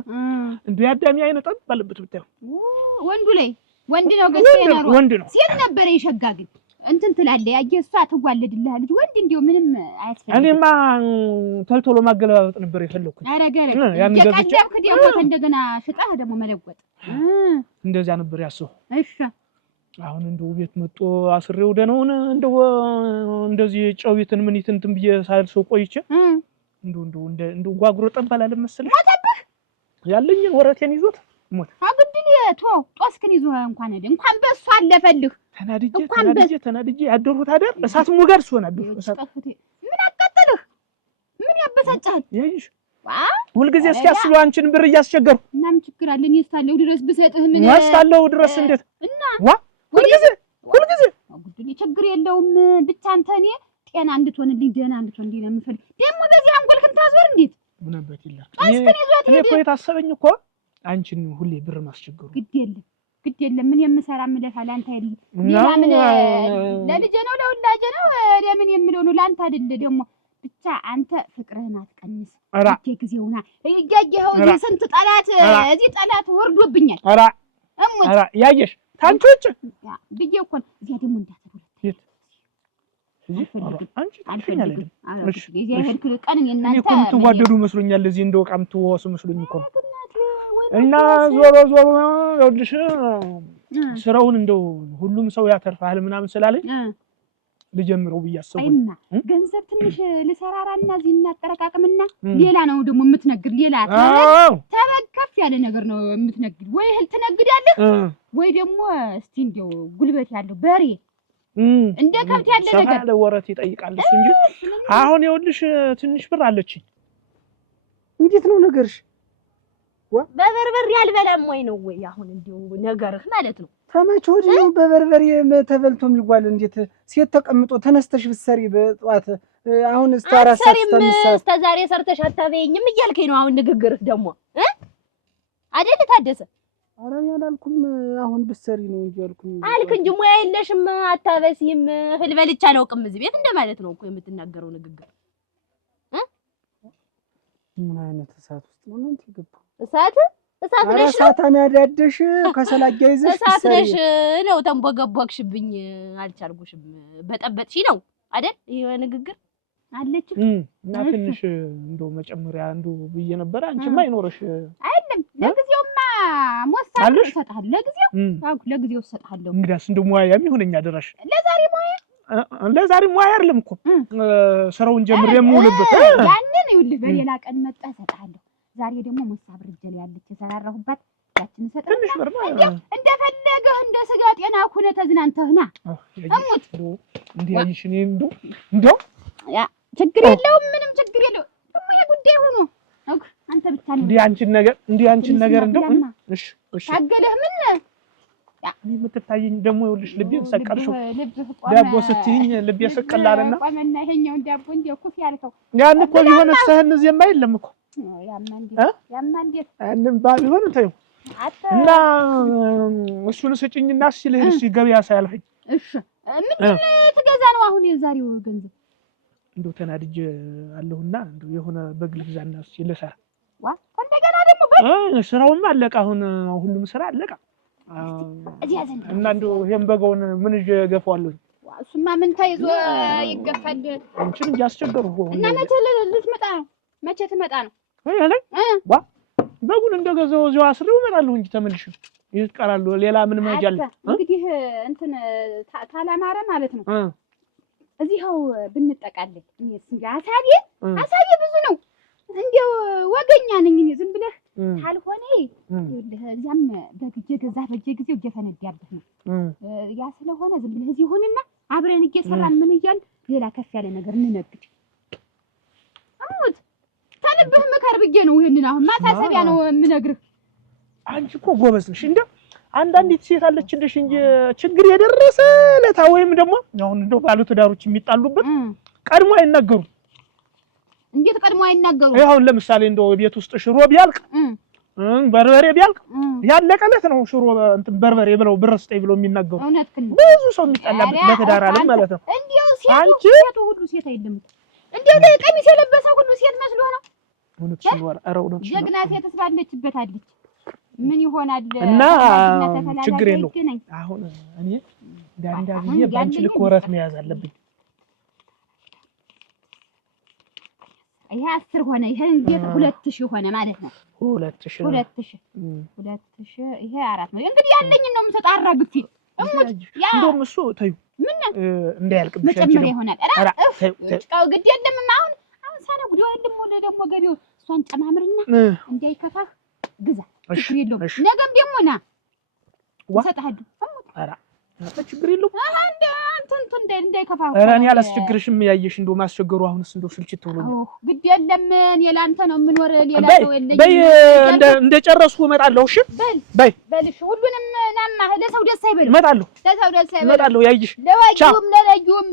እንደው ያዳሚ አይነጣም ባለበት ብታዩ ወንዱ ላይ ወንድ ነው ገዝቼ ነው ወንድ ነው ሴት ነበር ይሸጋ ግን እንትን ትላለህ ያየ እሷ ትዋለድልህ ልጅ ወንድ እንዲው ምንም አያስፈልግም። እኔማ ተልቶሎ ማገለባበጥ ነበር የፈለኩት። አረጋረ የቀደምክ ደግሞ እንደገና ሽጣህ ደግሞ መለወጥ እንደዚያ ነበር ያሰው። እሺ አሁን እንደው ቤት መጥቶ አስሬው ደነውን እንደው እንደዚህ ጨውይትን ምን እንትን ብዬ ሳልሰው ቆይቼ እንደው ጓጉሮ ጠባላለ መሰለሽ ሞተብህ ያለኝን ወረቴን ይዞት ሞት አግድል ጦስክን ይዞ እንኳን በእሱ አለፈልህ ተናድጄ ያደሩት አደር እሳት ሞጋር ሲሆን አደሩ እሳት ምን አቃጠለህ? ምን ያበሳጫል? ያይሽ ሁልጊዜ እስኪያስበው አንቺን ብር እያስቸገርኩ እና ምን ችግር አለ? እኔ እስካለሁ ድረስ ብሰጥህ ምን እስካለሁ ድረስ እንዴት እና ሁልጊዜ አጉድል ችግር የለውም። ብቻ አንተ እኔ ጤና እንድትሆንልኝ ደህና እንድትሆንልኝ ነው የምፈልግ። ደግሞ በዚህ አንጎልክን ታዝበር እንዴት ምን አባት ይላል? እኔ እኮ የታሰበኝ እኮ አንቺን ሁሌ ብር ማስቸገሩ ግድ የለም ምን የምሰራ ምለፋል አንተ አይደል ሌላ ምን ለልጄ ነው ለወላጄ ነው ለምን የምለው ነው ላንተ አይደል ደግሞ ብቻ አንተ ፍቅርህን አትቀንስ ጊዜውና ይጋየው እዚህ ስንት ጠላት እዚህ ጠላት ወርዶብኛል ኧረ ያየሽ ታንቾች ብዬ እኮ እዚያ ደግሞ እንዳትደረግ አንቺ ታንቾኛለህ እሺ እዚህ ሄድክ ቀን እናንተ እኮ የምትዋደዱ መስሎኛል እዚህ እንደው ቃም ትወሱ መስሎኝ እኮ እና ዞሮ ይኸውልሽ ስራውን እንደው ሁሉም ሰው ያተርፋል ምናምን ስላለኝ ልጀምረው ብያስበው አይማ ገንዘብ ትንሽ ልሰራራና እዚህ እናጠረቃቅምና ሌላ ነው ደግሞ የምትነግድ ሌላ ተበከፍ ያለ ነገር ነው የምትነግድ ወይ እህል ትነግዳለህ ወይ ደግሞ እስቲ እንደው ጉልበት ያለው በሬ እንደ ከብት ያለ ነገር ሰፋ ለወረት ይጠይቃል እሱ እንጂ አሁን ይኸውልሽ ትንሽ ብር አለችኝ እንዴት ነው ነገርሽ በበርበሬ ያልበላም ወይ ነው ወይ አሁን እንዲው ነገርህ ማለት ነው ተመች ወዲህ ነው በበርበሬ ተበልቶ የሚጓል እንዴት ሴት ተቀምጦ ተነስተሽ ብትሰሪ በጧት አሁን እስከ 4 ሰዓት ተምሳት እስከ ዛሬ ሰርተሽ አታበይኝም እያልከኝ ነው አሁን ንግግርህ ደግሞ አይደል ታደሰ ኧረ ያላልኩም አሁን ብትሰሪ ነው እንጂ ያልኩኝ አልክ እንጂ ሙያ የለሽም አታበሲም እህል በልቻ አላውቅም እዚህ ቤት እንደማለት ነው እኮ የምትናገረው ንግግር ምን አይነት እሳት ውስጥ ነው እንት ይገባ እሳት ነሽ ነው እሳታን ያዳደሽ ከሰላጋ ይዘሽ እሳት ነሽ ነው ተንቦገቦግሽብኝ አልቻልኩሽም በጠበጥሽ ነው አይደል ይሄ ንግግር አለች እና ትንሽ እንደው መጨመሪያ እንደው ብዬ ነበር አንቺማ አይኖርሽ አይደለም ለጊዜውማ ሞሳል ተሰጣለሁ ለጊዜው ተሰጣለሁ እንግዲያስ እንደው ሙያም ይሁንኛ ድረሽ ለዛሬ ሙያ አይደለም እኮ ስራውን ጀምር የምውልበት ያንን ይኸውልህ በሌላ ቀን መጣ ተሰጣለሁ ዛሬ ደግሞ ሞሳብር እጀል ያለች ተሰራራሁባት ያችን ሰጣለሁ ትንሽ ብር እንደፈለገህ እንደ ስጋ ጤና ኩነ ተዝናንተህና አሙት እንዲያይሽ እኔ እንደው ያ ችግር የለውም ምንም ችግር የለውም ደግሞ የጉዳይ ሆኖ አንተ ብቻ ነው እንዲህ አንቺን ነገር እንደው እሺ ታገለህ ምን ያ የምትታየኝ ደግሞ ይኸውልሽ ልቤን ሰቀልሽው ዳቦ ስትይኝ ልቤ ሰቀላልና ቆመና ይሄኛው ዳቦ እንደው ኩፍ ያልከው ያን እኮ ቢሆን ሰህን እዚህማ የለም እኮ ያማ እንዴት አንንም ባልሆን ተይው እና እሱን ስጭኝና ሲልህስ ገበያ ሳያልፈኝ እሺ ምን ትገዛ ነው አሁን የዛሬው ገንዘብ እንደው ተናድጄ አለሁና እንደው የሆነ በግ ልግዛና ሲልሰራ እንደገና ደግሞ ስራውም አለቀ አሁን ሁሉም ስራ አለቀ እና እንደው ይሄን በገውን ምን ይዤ ገፋዋለሁ እሱማ ምን ተይዞ ይገፋል አንቺን እያስቸገርኩ እና መቼ ትመጣ ነው በጉን እንደገዛው እዚያው አስሬው እመጣለሁ እንጂ ተመልሼ ይቀራሉ ሌላ ምን መጃል እንግዲህ እንትን ታላማረ ማለት ነው እዚህው ብንጠቃለል እኔስ እንጂ አሳቢ ብዙ ነው እንደው ወገኛ ነኝ እኔ ዝም ብለህ ካልሆነ ይኸውልህ እዚያም በግጄ ገዛ በየጊዜው እየፈነዳብህ ነው ያ ስለሆነ ዝም ብለህ እዚህ ሆነና አብረን እየሰራን ምን እያልን ሌላ ከፍ ያለ ነገር እንነግድ አሙት ታልብህ መከር ብዬ ነው ይሄንን አሁን ማሳሰቢያ ነው የምነግርህ አንቺ እኮ ጎበዝ ነሽ እንዴ አንዳንዲት ሴት አለችልሽ እንጂ ችግር የደረሰ ለታ ወይም ደግሞ አሁን እንደው ባሉ ትዳሮች የሚጣሉበት ቀድሞ አይናገሩ እንዴት ቀድሞ አይናገሩ ይሄው ለምሳሌ እንደው ቤት ውስጥ ሽሮ ቢያልቅ በርበሬ ቢያልቅ ያለቀለት ነው ሽሮ እንትን በርበሬ ብለው ብረስጠይ ብለው የሚናገሩ ብዙ ሰው የሚጣላበት በትዳር አለም ማለት ነው እንዴው ሴቱ ሁሉ ሴት አይደለም እንዴው ለቀሚስ የለበሰ ሁሉ ሴት መስሎ ነው እውነት ነው አረው ነው ጀግና ሴት ስባለችበት አለች ምን ይሆናል እና ችግር የለው አሁን እኔ ዳንዳግዬ ባንቺ ልክ ወራት መያዝ አለብኝ ይሄ 10 ሆነ ይሄ እንዴት 2000 ሆነ ማለት ነው 2000 ይሄ 4 ነው እንግዲህ ያለኝ ነው የምሰጥ አራግፊ እሙት ያ እንደውም እሱ ተዩ ምን እንዳያልቅብሽ መጨመር ይሆናል ጭቃው ግድ የለም አሁን ሳና ጉዳው ደግሞ ገቢው እሷን ጨማምርና እንዳይከፋህ ግዛ ችግር የለውም ነገም ደግሞ ና እሰጥሃለሁ ኧረ ችግር የለውም አንተ እንዳይከፋህ ኧረ እኔ አላስቸግርሽም ያየሽ እንደው ማስቸገሩ አሁንስ እንደው ስልችት ብሎኝ ግድ የለም እኔ ላንተ ነው የምኖር ሌላ ሰው የለኝም በይ እንደጨረስኩ እመጣለሁ እሺ በልሽ ሁሉንም ናማ ለሰው ደስ አይበል እመጣለሁ ለሰው ደስ አይበል እመጣለሁ ያይሽ ለወዩም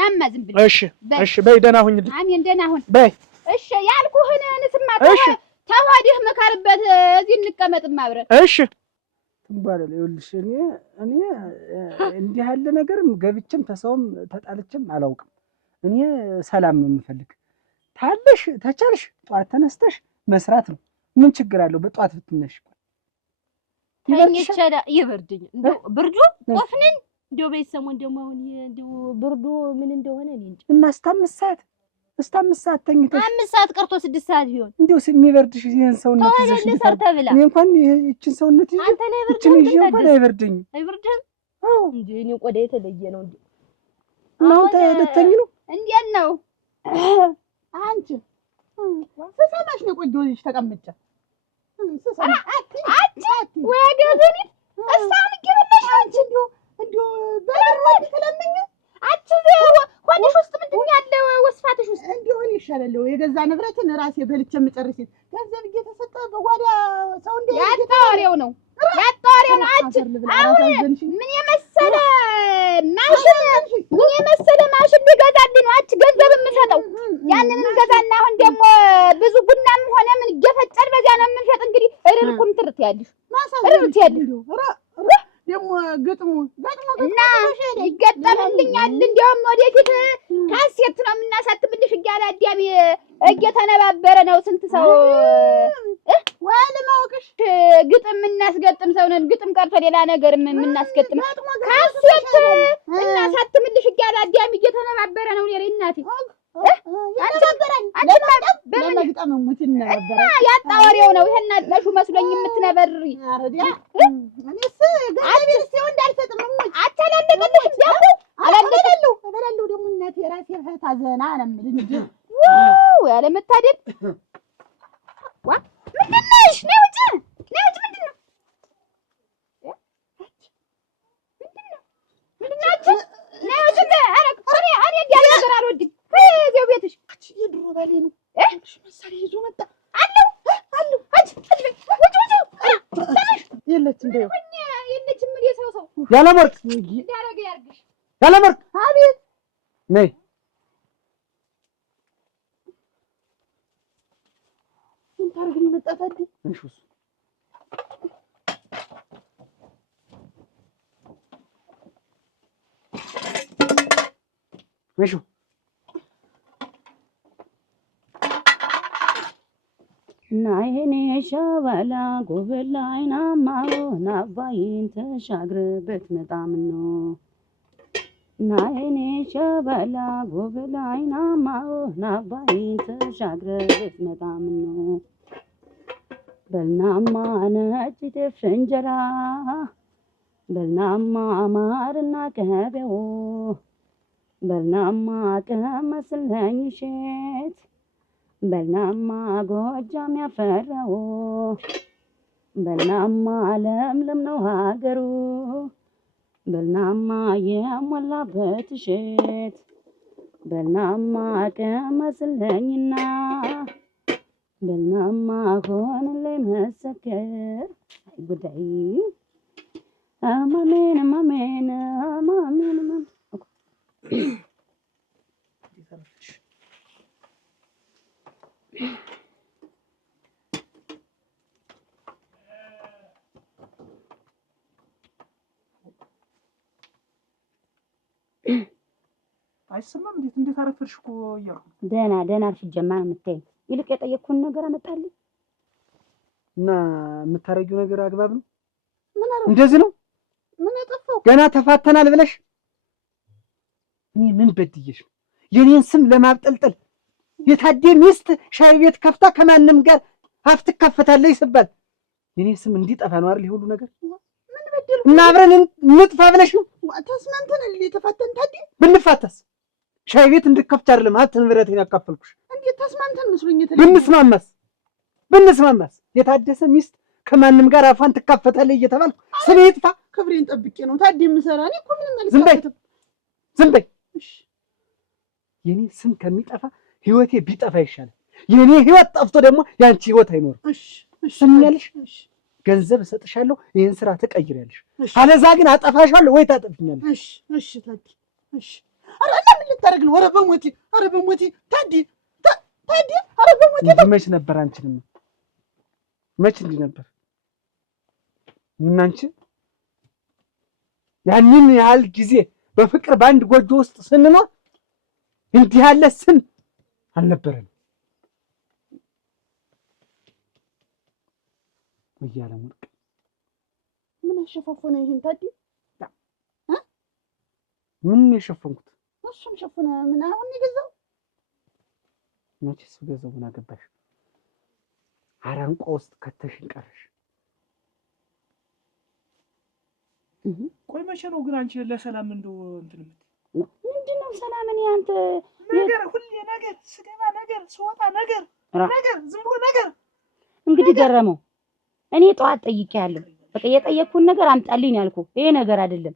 ናማ ዝም ብለሽ እሺ በይ ደህና ሁኝልኝ አሜን ደህና ሁን በይ እሺ ያልኩህን ንስማ ተዋዲህ መካርበት እዚህ እንቀመጥም አብረን እሺ ትባላለ ይኸውልሽ እኔ እንዲህ ያለ ነገርም ገብቼም ተሰውም ተጣልቼም አላውቅም እኔ ሰላም ነው የምፈልግ ታለሽ ተቻልሽ ጧት ተነስተሽ መስራት ነው ምን ችግር አለው በጧት ብትነሽ ይበርድኝ እንደው ብርዱ ቆፍነን እንደው በሰሞን ደግሞ አሁን እንደው ብርዱ ምን እንደሆነ እኔ እንጂ እና እስከ 5 ሰዓት ተኝተሽ 5 ሰዓት ቀርቶ 6 ሰዓት ቢሆን እንደው የሚበርድሽ ይሄን ሰውነት ይዘሽ ተብላ እኔ እንኳን ይሄችን ሰውነት ይዘሽ አንተ ላይ ብርድ እንኳን አይበርድኝም አይበርድም አዎ እንዴ እኔ ቆዳ የተለየ ነው እንዴ እናንተ ልትተኝ ነው? እንዴት ነው አንቺ ስሰማሽ ነው ቆንጆ ልጅ ተቀምጬ ወገዘኒ እሳን ገበለሽ አንቺ እንዲሁ በረሮት ተለምኝ አንቺ ሆድሽ ውስጥ ምንድን ያለው ወስፋትሽ ውስጥ እንዲሆን ይሻላል የገዛ ንብረትን ራሴ በልቼ የምጨርስ ገንዘብ እየተሰጠ በጓዳ ሰው እንደ ያጣወሬው ነው አንቺ አሁን ምን የመሰለ ማሽን ሊገዛልኝ ነው አንቺ ገንዘብ የምሰጠው ያንን እንገዛና አሁን ደግሞ ብዙ ቡናም ሆነ ምን እየፈጨን በዚያ ነው የምንሸጥ እንግዲህ እርልኩም ትርት ያለሽ ደግሞ ግጥሙ እና ይገጠምልኛል እንዲያውም ወደፊት ካሴት ነው የምናሳትምልሽ እያለ አዳሚ እየተነባበረ ነው ስንት ሰው ወለማውቅሽ ግጥም እናስገጥም ሰው ነን ግጥም ቀርቶ ሌላ ነገር የምናስገጥም ካሴት እናሳትምልሽ እያለ አዳሚ እየተነባበረ ነው ሌላ እናቴ ያጣወሬው ነው ይሄን አጥለሹ መስሎኝ የምትነበርሪ እኔስ ጋር ሲሆን እንዳልሰጥም አታላለቀልሽ ዳቦ አላለቀለው እበላለሁ ደግሞ እናቴ ራሴ ታዘና ነው የምልህ እንጂ ያለ መታደል ዋ ምንድነሽ ነው ውጪ ምንድነው ምንድናችሁ ነው ውጪ አረ ያለ ነገር አልወድም ከዚያው ቤትሽ የድሮ ባሌ ነው እሺ መሳሪያ ይዞ መጣ አለው አንቺ የለችም በይው የለችም ምን ሰው ያለመርቅ ያረገ ያርግሽ ያለመርቅ አቤት ነይ ምን ታርግኝ መጣ ታዲ እሺ እሺ ናይኔ ሸበላ ጎበላ አይናማው ናባይን ተሻግረበት መጣም ነው ናይኔ ሸበላ ጎበላ አይናማው ናባይን ተሻግረበት መጣም ነው በልናማ ነጭ ጤፍ እንጀራ በልናማ ማርና ቅቤው በልናማ ቀመስለኝ እሸት በልናማ ጎጃም ያፈራው በልናማ ለምለም ነው ሀገሩ በልናማ የሞላበት እሸት በልናማ ቀመስለኝና በልናማ ሆነልኝ መሰከር ጉዳይ አማሜን አማሜን አማሜን አይሰማም እንዴት አረፈርሽ እኮ እያልኩ ደህና አርፍጄማ ነው የምታይኝ ይልቅ የጠየቅኩህን ነገር አመጣልኝ እና የምታረጊው ነገር አግባብ ነው እንደዚህ ነው ምን አጠፋው ገና ተፋተናል ብለሽ እኔ ምን በድዬሽ ነው የኔን ስም ለማብጠልጠል የታዴ ሚስት ሻይ ቤት ከፍታ ከማንም ጋር አፍ ትከፈታለች ይስባል የኔ ስም እንዲጠፋ ነው አይደል ሁሉ ነገር ምን በደል እና አብረን እንጥፋ ብለሽ ነው ተስማምተን የተፋተን ታዴ ብንፋታስ ሻይ ቤት እንድከፍች አይደለም ሀብት ንብረቴን ያካፈልኩሽ እንዴት ተስማምተን መስሎኝ ብንስማማስ የታደሰ ሚስት ከማንም ጋር አፋን ትካፈታለች እየተባልኩ ስሜ ይጥፋ ክብሬን ጠብቄ ነው ታዴ የምሰራ እኔ እኮ ምንም ዝም በይ የኔ ስም ከሚጠፋ ህይወቴ ቢጠፋ ይሻላል የኔ ህይወት ጠፍቶ ደግሞ ያንቺ ህይወት አይኖርም ስምኛለሽ ገንዘብ እሰጥሻለሁ ይሄን ስራ ትቀይሪያለሽ አለዛ ግን አጠፋሻለሁ ወይ ታጠፍኛለሽ እሺ ታዲ እሺ ኧረ ለምን ልታረግ ነው ኧረ በሞቴ ታዲ ኧረ በሞቴ መች ነበር አንቺንም መች እንዲህ ነበር እናንቺ ያንን ያህል ጊዜ በፍቅር በአንድ ጎጆ ውስጥ ስንኖር እንዲህ ያለ ስም አልነበረም ወያለ ሙርቅ ምን አሸፋፈነ ይሄን ታዲ ምን የሸፈንኩት እሱም ሸፈነ ምን አሁን ይገዛው መቼስ ገዛው ምን አገባሽ አራንቆ ውስጥ ከተሽን ቀረሽ ቆይ መቼ ነው ግን አንቺ ለሰላም እንደው እንትን ምንድነው ምንድነው ሰላም? እኔ አንተ ነገር ሁሌ ነገር ስገባ ነገር ስወጣ ነገር ዝም ብሎ ነገር። እንግዲህ ገረመው እኔ ጠዋት ጠይቄያለሁ። በቃ የጠየቅኩን ነገር አምጣልኝ ያልኩህ ይሄ ነገር አይደለም።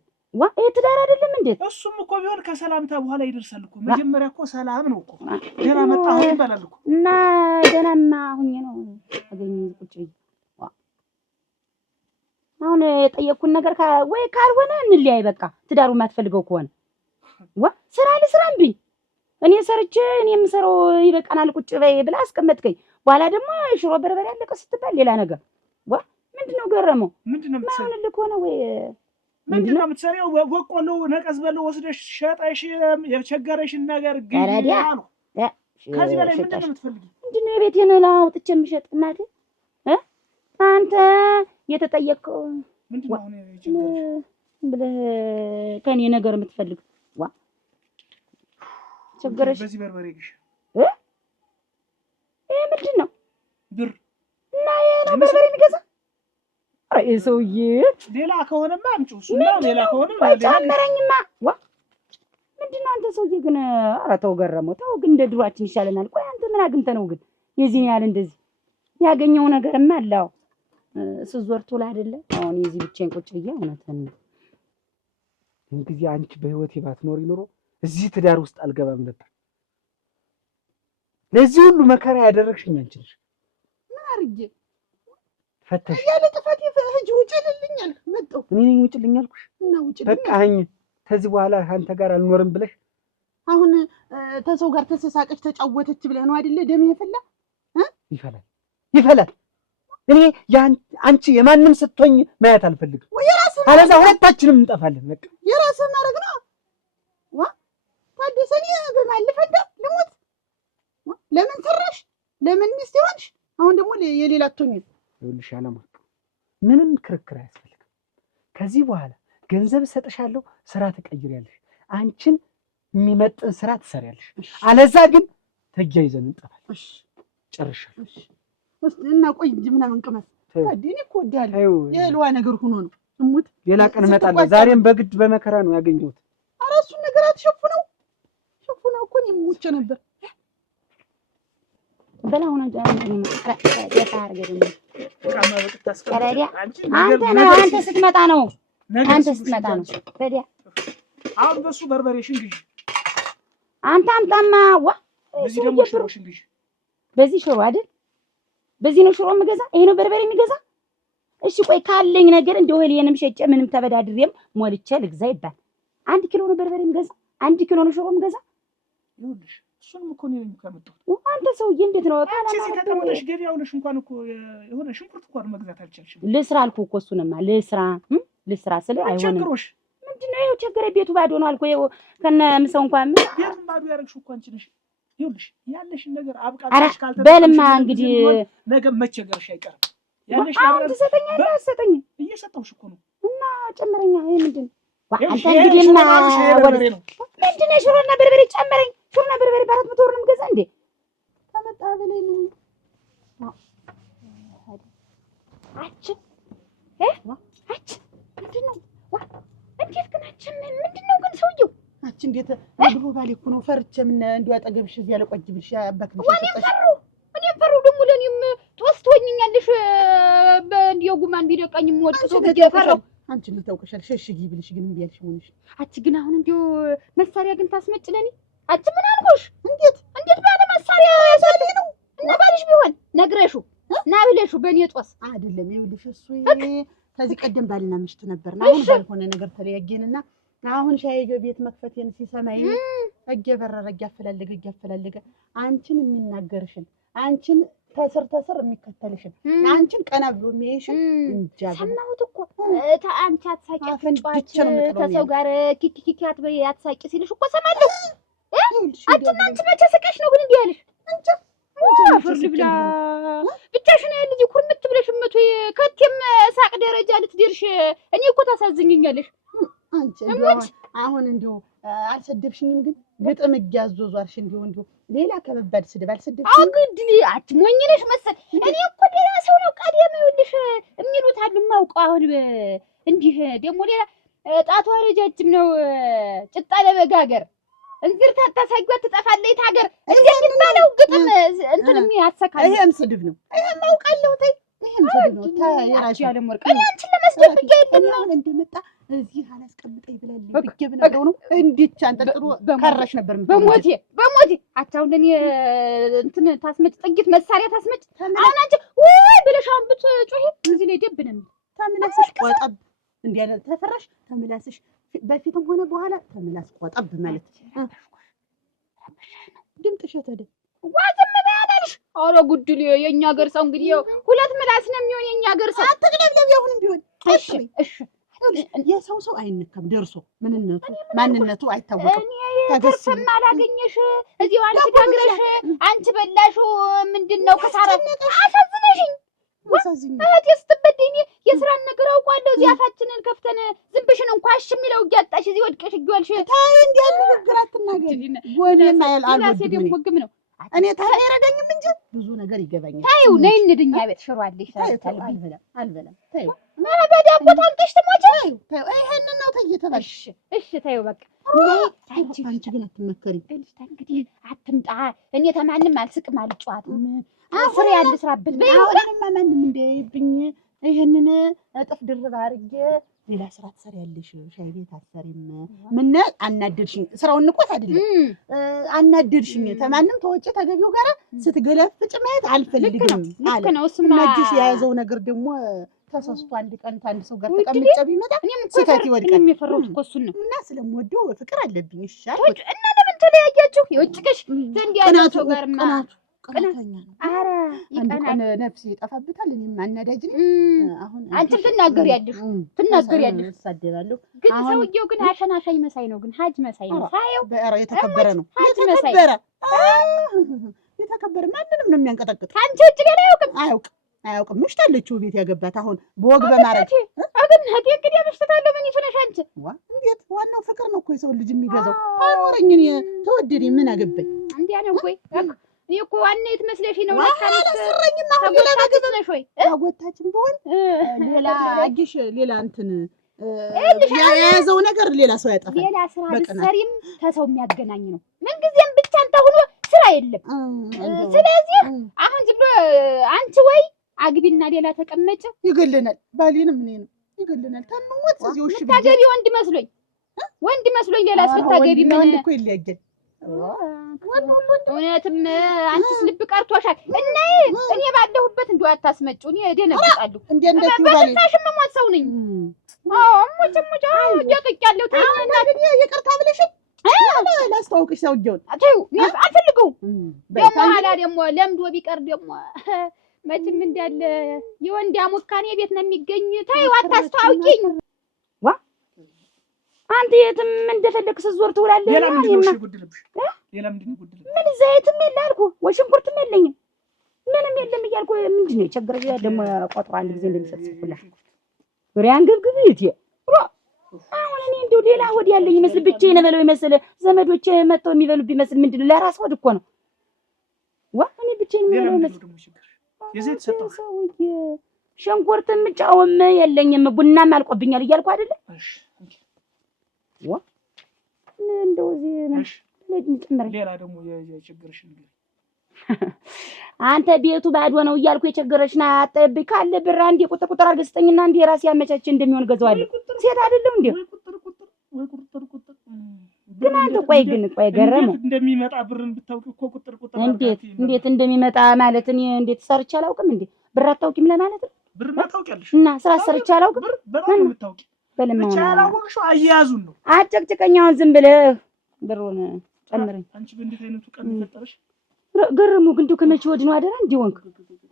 ይሄ ትዳር አይደለም እንዴ? እሱም እኮ ቢሆን ከሰላምታ በኋላ ይደርሳል እኮ። መጀመሪያ እኮ ሰላም ነው እኮ። ደህና መጣሁ ይባላል እኮ። እና ደህናማ ሁኜ ነው አገኘ ቁጭ ብዬ። አሁን የጠየቅኩን ነገር ወይ ካልሆነ እንለያይ በቃ። ትዳሩ የማትፈልገው ከሆነ ስራ ልስራ እምቢ። እኔ ሰርቼ እኔ የምሰራው ይበቃናል ቁጭ በይ ብላ አስቀመጥከኝ። በኋላ ደግሞ ሽሮ በርበሬ ያለቀ ስትባል ሌላ ነገር። ምንድነው ገረመው? ምንድነው የምትሰሪው? ማውልልህ ከሆነ ወይ ምንድነው የምትሰሪው? በቆሎ ነቀዝ በለው ወስደሽ ሸጠሽ የቸገረሽን ነገር ግን አሉ። ከዚህ በላይ ምንድነው የምትፈልጊው? ምንድነው የቤቴን አውጥቼ የምሸጥ እናቴ? አንተ የተጠየቅከው ምንድነው አሁን የቸገረሽ ብለህ ከኔ ነገር የምትፈልግ? ቸገረሽ በዚህ በርበሬ ግሽ ይሄ ምንድን ነው? ብር እና ይሄ ነው በርበሬ የሚገዛ? አይ ሰውዬ ሌላ ከሆነማ አምጪው። እሱማ ሌላ ከሆነ ጨመረኝማ። ምንድን ነው አንተ ሰውዬ ግን? ኧረ ተው ገረመው ተው ግን እንደ ድሯችን ይሻለናል። ቆይ አንተ ምን አግኝተህ ነው ግን የዚህን ያህል እንደዚህ ያገኘው ነገርማ አለው ስዞር ቶሎ አይደለ? አሁን የዚህ ብቻዬን ቁጭ ብዬ እውነትህን ነው። እንግዲህ አንቺ በህይወቴ ባትኖሪ ኖሮ እዚህ ትዳር ውስጥ አልገባም ነበር። ለዚህ ሁሉ መከራ ያደረግሽኝ አንቺ ነሽ። ምን አድርጌ ፈተሽ ያለ ጥፋት ሂጂ ውጭልኛል መጣሁ። እኔ ነኝ ውጭልኝ አልኩሽ እና ውጭልኝ በቃኝ። ከዚህ በኋላ አንተ ጋር አልኖርም ብለሽ አሁን ተሰው ጋር ተሰሳቀች ተጫወተች ብለህ ነው አይደለ? ደም ይፈላ ይፈላል። እኔ አንቺ የማንም ስትሆኝ ማየት አልፈልግም። አለዛ ሁለታችንም እንጠፋለን። በቃ የራስህ ማድረግ ነው። ታደሰኝ በማልፈዳ ልሞት ለምን ሰራሽ? ለምን ሚስት ይሆንሽ? አሁን ደግሞ የሌላ አትሆኝ። ይኸውልሽ አለማቅ ምንም ክርክር አያስፈልግም። ከዚህ በኋላ ገንዘብ እሰጥሻለሁ፣ ስራ ትቀይሪያለሽ፣ አንቺን የሚመጥን ስራ ትሰሪያለሽ። አለዛ ግን ተያይዘን እንጠፋለን። ጨርሻለሁ። እና ቆይ እንጂ ምናምን ቅመስ ታዲያ እኮ ወዳለሁ የህልዋ ነገር ሆኖ ነው። እሙት ሌላ ቀን እመጣለሁ። ዛሬም በግድ በመከራ ነው ያገኘሁት። ኧረ እሱን ነገር አትሸፍነው። ሸፍነው እኮ እኔም ሞቼ ነበር። በላሁን አንተ ስትመጣ ነው በዲያ አሁን በሱ በርበሬሽን ግዢ። አንተ አምጣማ። በዚህ ደግሞ ሽሮሽን ግዢ። በዚህ ሽሮ አይደል? በዚህ ነው ሽሮ የምገዛ? ይሄ ነው በርበሬ የሚገዛ? እሺ ቆይ ካለኝ ነገር እንደው እህሌንም ሸጬ ምንም ተበዳድሬም ሞልቼ ልግዛ ይባል። 1 ኪሎ ነው በርበሬ የምገዛ? 1 ኪሎ ነው ሽሮ የምገዛ? ይኸውልሽ እሱንም እኮ ነው የምታመጣው። አንተ ሰውዬ እንዴት ነው እዚህ ተቀምጠሽ ገበያው ለሽ እንኳን እኮ የሆነ ሽንኩርት እንኳን መግዛት አልቻልሽም። ልስራ አልኩህ እኮ እሱንማ ልስራ ስለ አይሆንም። ቸግሮሽ ምንድን ነው ይኸው ቸገረኝ። ቤቱ ባዶ ነው አልኩህ። ይኸው ከነ ምሰው እንኳን ቤቱን ባዶ ያደረግሽው እኮ አንቺ ነሽ። ይኸውልሽ ያለሽን ነገር አብቃሽ ካልተጠቀምሽ በልማ እንግዲህ ነገ መቸገርሽ አይቀርም። ያለሽ አሁን ትሰጠኛለህ? አትሰጠኝም? እየሰጠሁሽ እኮ ነው። እና ጨምረኛ። ይሄ ምንድን ነው አንተ እንግዲህማ ምንድን ነው ሽሮና በርበሬ ጨምረኝ። ሽሮና በርበሬ በ400 ብር ነው የምገዛ እንዴ? ከመጣ በላይ ምን ምንድን ነው እንዴት ግን ምንድን ነው ግን ሰውዬው እንዴት ብሎ ባሌ እኮ ነው። ፈርቼ ምን እንደው አጠገብሽ እዚህ ያለ ቆጅ ብልሽ አባክሽ እኔም ፈሩ ደግሞ ለኔም ትወስቶኝኛለሽ። በእንዲው ጉማን ቢደቃኝ ወድቅ ሰው ገፈረው አንቺ ልታውቀሻል። ሸሽጊ ብልሽ ግን እምቢ ያልሽ ሆነሽ ግን አሁን እንዲው መሳሪያ ግን ታስመጭ ለኔ ምን አልኩሽ? እንዴት ባለ መሳሪያ ያሳልኝ ነው? እና ባልሽ ቢሆን ነግረሹ ና ብለሹ በእኔ ጦስ አይደለም። ይኸውልሽ እሱ ከዚህ ቀደም ባልና ምሽት ነበርና አሁን ባልሆነ ነገር ተለያየንና አሁን ሻይ ቤት መክፈቴን ሲሰማይ እየበረረ እያፈላለገ አንቺን የሚናገርሽን አንቺን ተስር የሚከተልሽን አንቺን ቀና ብሎ የሚያይሽን እንጃ ሰማሁት እኮ አንቺ አትሳቂ አፍንጫች ተሰው ጋር ኪኪኪ አትበይ አትሳቂ ሲልሽ እኮ ሰማለሁ። አንቺ መቼ ስቀሽ ነው ግን እንዲህ ያለሽ? ፍርድ ብላ ብቻሽን ያለ ልጅ ኩርምት ብለሽ መቶ ከቴም ሳቅ ደረጃ ልትደርሽ እኔ እኮ ታሳዝኝኛለሽ። አንቺ አሁን እንዲሁ አልሰደብሽኝም፣ ግን ግጥም እያዞዟልሽ እንዲሁ ሌላ ከበባድ ስድብ አልሰደብሽኝም። አግድሊ አትሞኝ ነሽ መሰል። እኔ እኮ ሌላ ሰው ነው ቀደም ይኸውልሽ የሚሉት አሉ የማውቀው። አሁን እንዲህ ደግሞ ሌላ ጣቷ ረጃጅም ነው ጭጣ ለመጋገር እንዝር ታታሳዩት ትጠፋለች ሀገር እንደሚባለው ግጥም እንትንም ያሰካል። ይሄም ስድብ ነው። ይሄም አውቃለሁ። ተይ ይሄም ስድብ ነው። ተይራሽ ያለ ወርቅ እኔ አንቺን ለመስደብ ይገይልም ነው እንደመጣ እዚህ አላስቀምጠኝ ብላለች። ብዬ ብነግረው ነው እንዴት አንጠልጥሎ ከራሽ ነበር በሞቴ አቻውን ለኔ እንትን ታስመጭ ጥይት መሳሪያ ታስመጭ። አሁን አንቺ ወይ ብለሽ አሁን ብትጮሂ እዚህ ላይ ደብ ነው ተምላስሽ ቆጠብ እንዲያለ ተፈራሽ ተምላስሽ በፊትም ሆነ በኋላ ተምላስ ቆጠብ ማለት ድምጥሽ ተደ ዋዝም ባያላልሽ። ኧረ ጉድል የኛ ሀገር ሰው እንግዲህ ሁለት ምላስ ነው የሚሆን የኛ ሀገር ሰው። አትቅለብለብ ያሁንም ቢሆን እሺ የሰው ሰው አይነካም። ደርሶ ማንነቱ አይታወቅም። ተርፈም አላገኘሽ እዚሁ አንቺ ጋግረሽ አንቺ በላሹ ምንድነው ከሳራ አሳዝነሽኝ። እህቴ ስትበደኝ የስራን ነገር አውቃለሁ። እዚህ አፋችንን ከፍተን ዝንብሽን እንኳን እሺ የሚለው እያጣሽ እዚህ ወድቀሽ እያልሽ ታይ እንዲያሉ ንግግር አትናገሪ። ጎኔም አልወድም ደግሞ ግም ነው እኔ ታይ አይረዳኝም እንጂ ብዙ ነገር ይገባኛል። ታዩ ነይ እንድኛ ቤት ሽሮ አለሽ አልበላም ታዩ በዳቦ ታንቀሽ ትሞጪ። ታዩ ይሄንን ነው ተይተባሽ። እሺ ታዩ በቃ አንቺ ግን አትመከሪ። እንግዲህ አትምጣ። እኔ ተማንም አልስቅም አልጨዋትም። ስራ ያለ ስራበት አሁንማ ማንም እንዳይብኝ ይሄንን እጥፍ ድርብ አድርጌ ሌላ ስራ ትሰሪያለሽ። ሻይ ቤት አትሰሪም። ምን አናደድሽኝ። ስራውን ንቆት አይደለም አናደድሽኝ። ተማንም ተወጪ ተገቢው ጋር ስትገለፍጭ ማየት አልፈልግም አለ። እነጅሽ የያዘው ነገር ደግሞ ተሰስቶ አንድ ቀን አንድ ሰው ጋር ተቀምጬ ቢመጣ ስህተት ይወድቃል። እኔም የፈራሁት እኮ እሱን ነው እና ስለምወደው ፍቅር አለብኝ። እሺ እና ለምን ተለያያችሁ? የውጭቅሽ ዘንድ ያለው ሰው ጋርማ ቀናተኛ ነው። ኧረ ይቀናል። ነፍስ ይጠፋብታል። እኔም አናዳጅ ነኝ። አሁን አንቺ ትናገሪያለሽ እሳደባለሁ። ግን ሰውዬው ግን አሸናሻኝ መሳይ ነው። ግን ሀጅ መሳይ ነው ሳየው። የተከበረ ነው። የተከበረ ማንንም ነው የሚያንቀጠቅጥ። አንቺ ውጭ ሌላ አያውቅም። ምሽታለችው ቤት ያገባት አሁን በወግ በማረግ አግንህት እንግዲህ ምሽታለሁ። ምን ይፈነሽ አንቺ? እንዴት ዋናው ፍቅር ነው እኮ የሰው ልጅ የሚገዛው። አኖረኝ እኔ ተወደደ ምን አገባኝ? እንዲያ ነው ወይ? እኔ እኮ ዋና የት መስለሽ ነው? አላሰረኝም። አሁን ሌላ ነገር ነሽ ወይ? አጎታችን ብሆን ሌላ አጊሽ ሌላ እንትን የያዘው ነገር ሌላ ሰው ያጠፋል። ሌላ ስራ ብትሰሪም ከሰው የሚያገናኝ ነው። ምንጊዜም ብቻ አንተ ሆኖ ስራ የለም። ስለዚህ አሁን ዝም ብሎ አንቺ ወይ አግቢና ሌላ ተቀመጭ ይገለናል። ባሌንም እኔንም ይገለናል። ታንሞት እዚህ ወሽ ብታገቢ ወንድ መስሎኝ ሌላ ስታገቢ ምን ወንድ እኮ ይለያያል። እውነትም አንቺስ ልብ ቀርቶሻል። እና እኔ ባለሁበት እንደው አታስመጪው። እኔ እደነግጣለሁ። እንደት ይባል ታሽመሞት ሰው ነኝ። ሙጭ ደቅቄያለሁ። ታይና ይቅርታ ብለሽ ላስተዋውቅሽ ሰውዬውን አልፈልገውም። ደግሞ ኋላ ደግሞ ለምዶ ቢቀር ደግሞ መቼም እንዳለ የወንድ አሞካኔ ቤት ነው የሚገኝ። ተይው አታስተዋውቂኝ። አንተ የትም እንደፈለክ ስትዞር ትውላለህ። ሌላ ምንድን ነው ጉድልብሽ? ምን ዘይትም የለ አልኩህ ወይ ሽንኩርትም የለኝም ምንም የለም እያልኩህ ምንድን ነው የቸገረሽ? ደግሞ ቆጥሮ አንድ ጊዜ እንደሚሰጥስኩላ ሪያን ግብግብ ይት አሁን እኔ እንደው ሌላ ሆድ ያለኝ ይመስል ብቻዬን በለው ይመስል ዘመዶቼ መጥተው የሚበሉ ቢመስል ምንድን ነው ለራስ ሆድ እኮ ነው። እኔ ብቻዬን የምበለው ይመስል የዘይት ሰጠው ሽንኩርትም ጫውም የለኝም ቡናም አልቆብኛል እያልኩ አይደለ? እንደው እዚህ ሌላ ደግሞ የችግርሽ ነገር አንተ ቤቱ ባዶ ነው እያልኩ የቸገረሽና አጠብቅ ካለ ብር አንዴ ቁጥር አድርገህ ስጠኝና አንዴ ራሴ ያመቻች እንደሚሆን ገዛዋለሁ። ሴት አይደለም እንዴ? ግን አንተ ቆይ ገረመው እንደሚመጣ ብርን ብታውቂ እኮ ቁጥር እንዴት እንደሚመጣ ማለት እኔ እንዴት ሰርቼ አላውቅም እንዴ? ብር አታውቂም ለማለት ነው? ብር ታውቂያለሽ እና ስራ ሰርቼ አላውቅም። በጣም ነው የምታውቂ። ብቻ ያላወቅሽው አያያዙን ነው። አጨቅጭቀኛውን ዝም ብለህ ብሩን ጨምረኝ። አንቺ በእንዴት አይነቱ ቀን ተፈጠረሽ? ገረሙ ግን እንደው ከመቼ ወዲህ ነው አደራ እንዲወንክ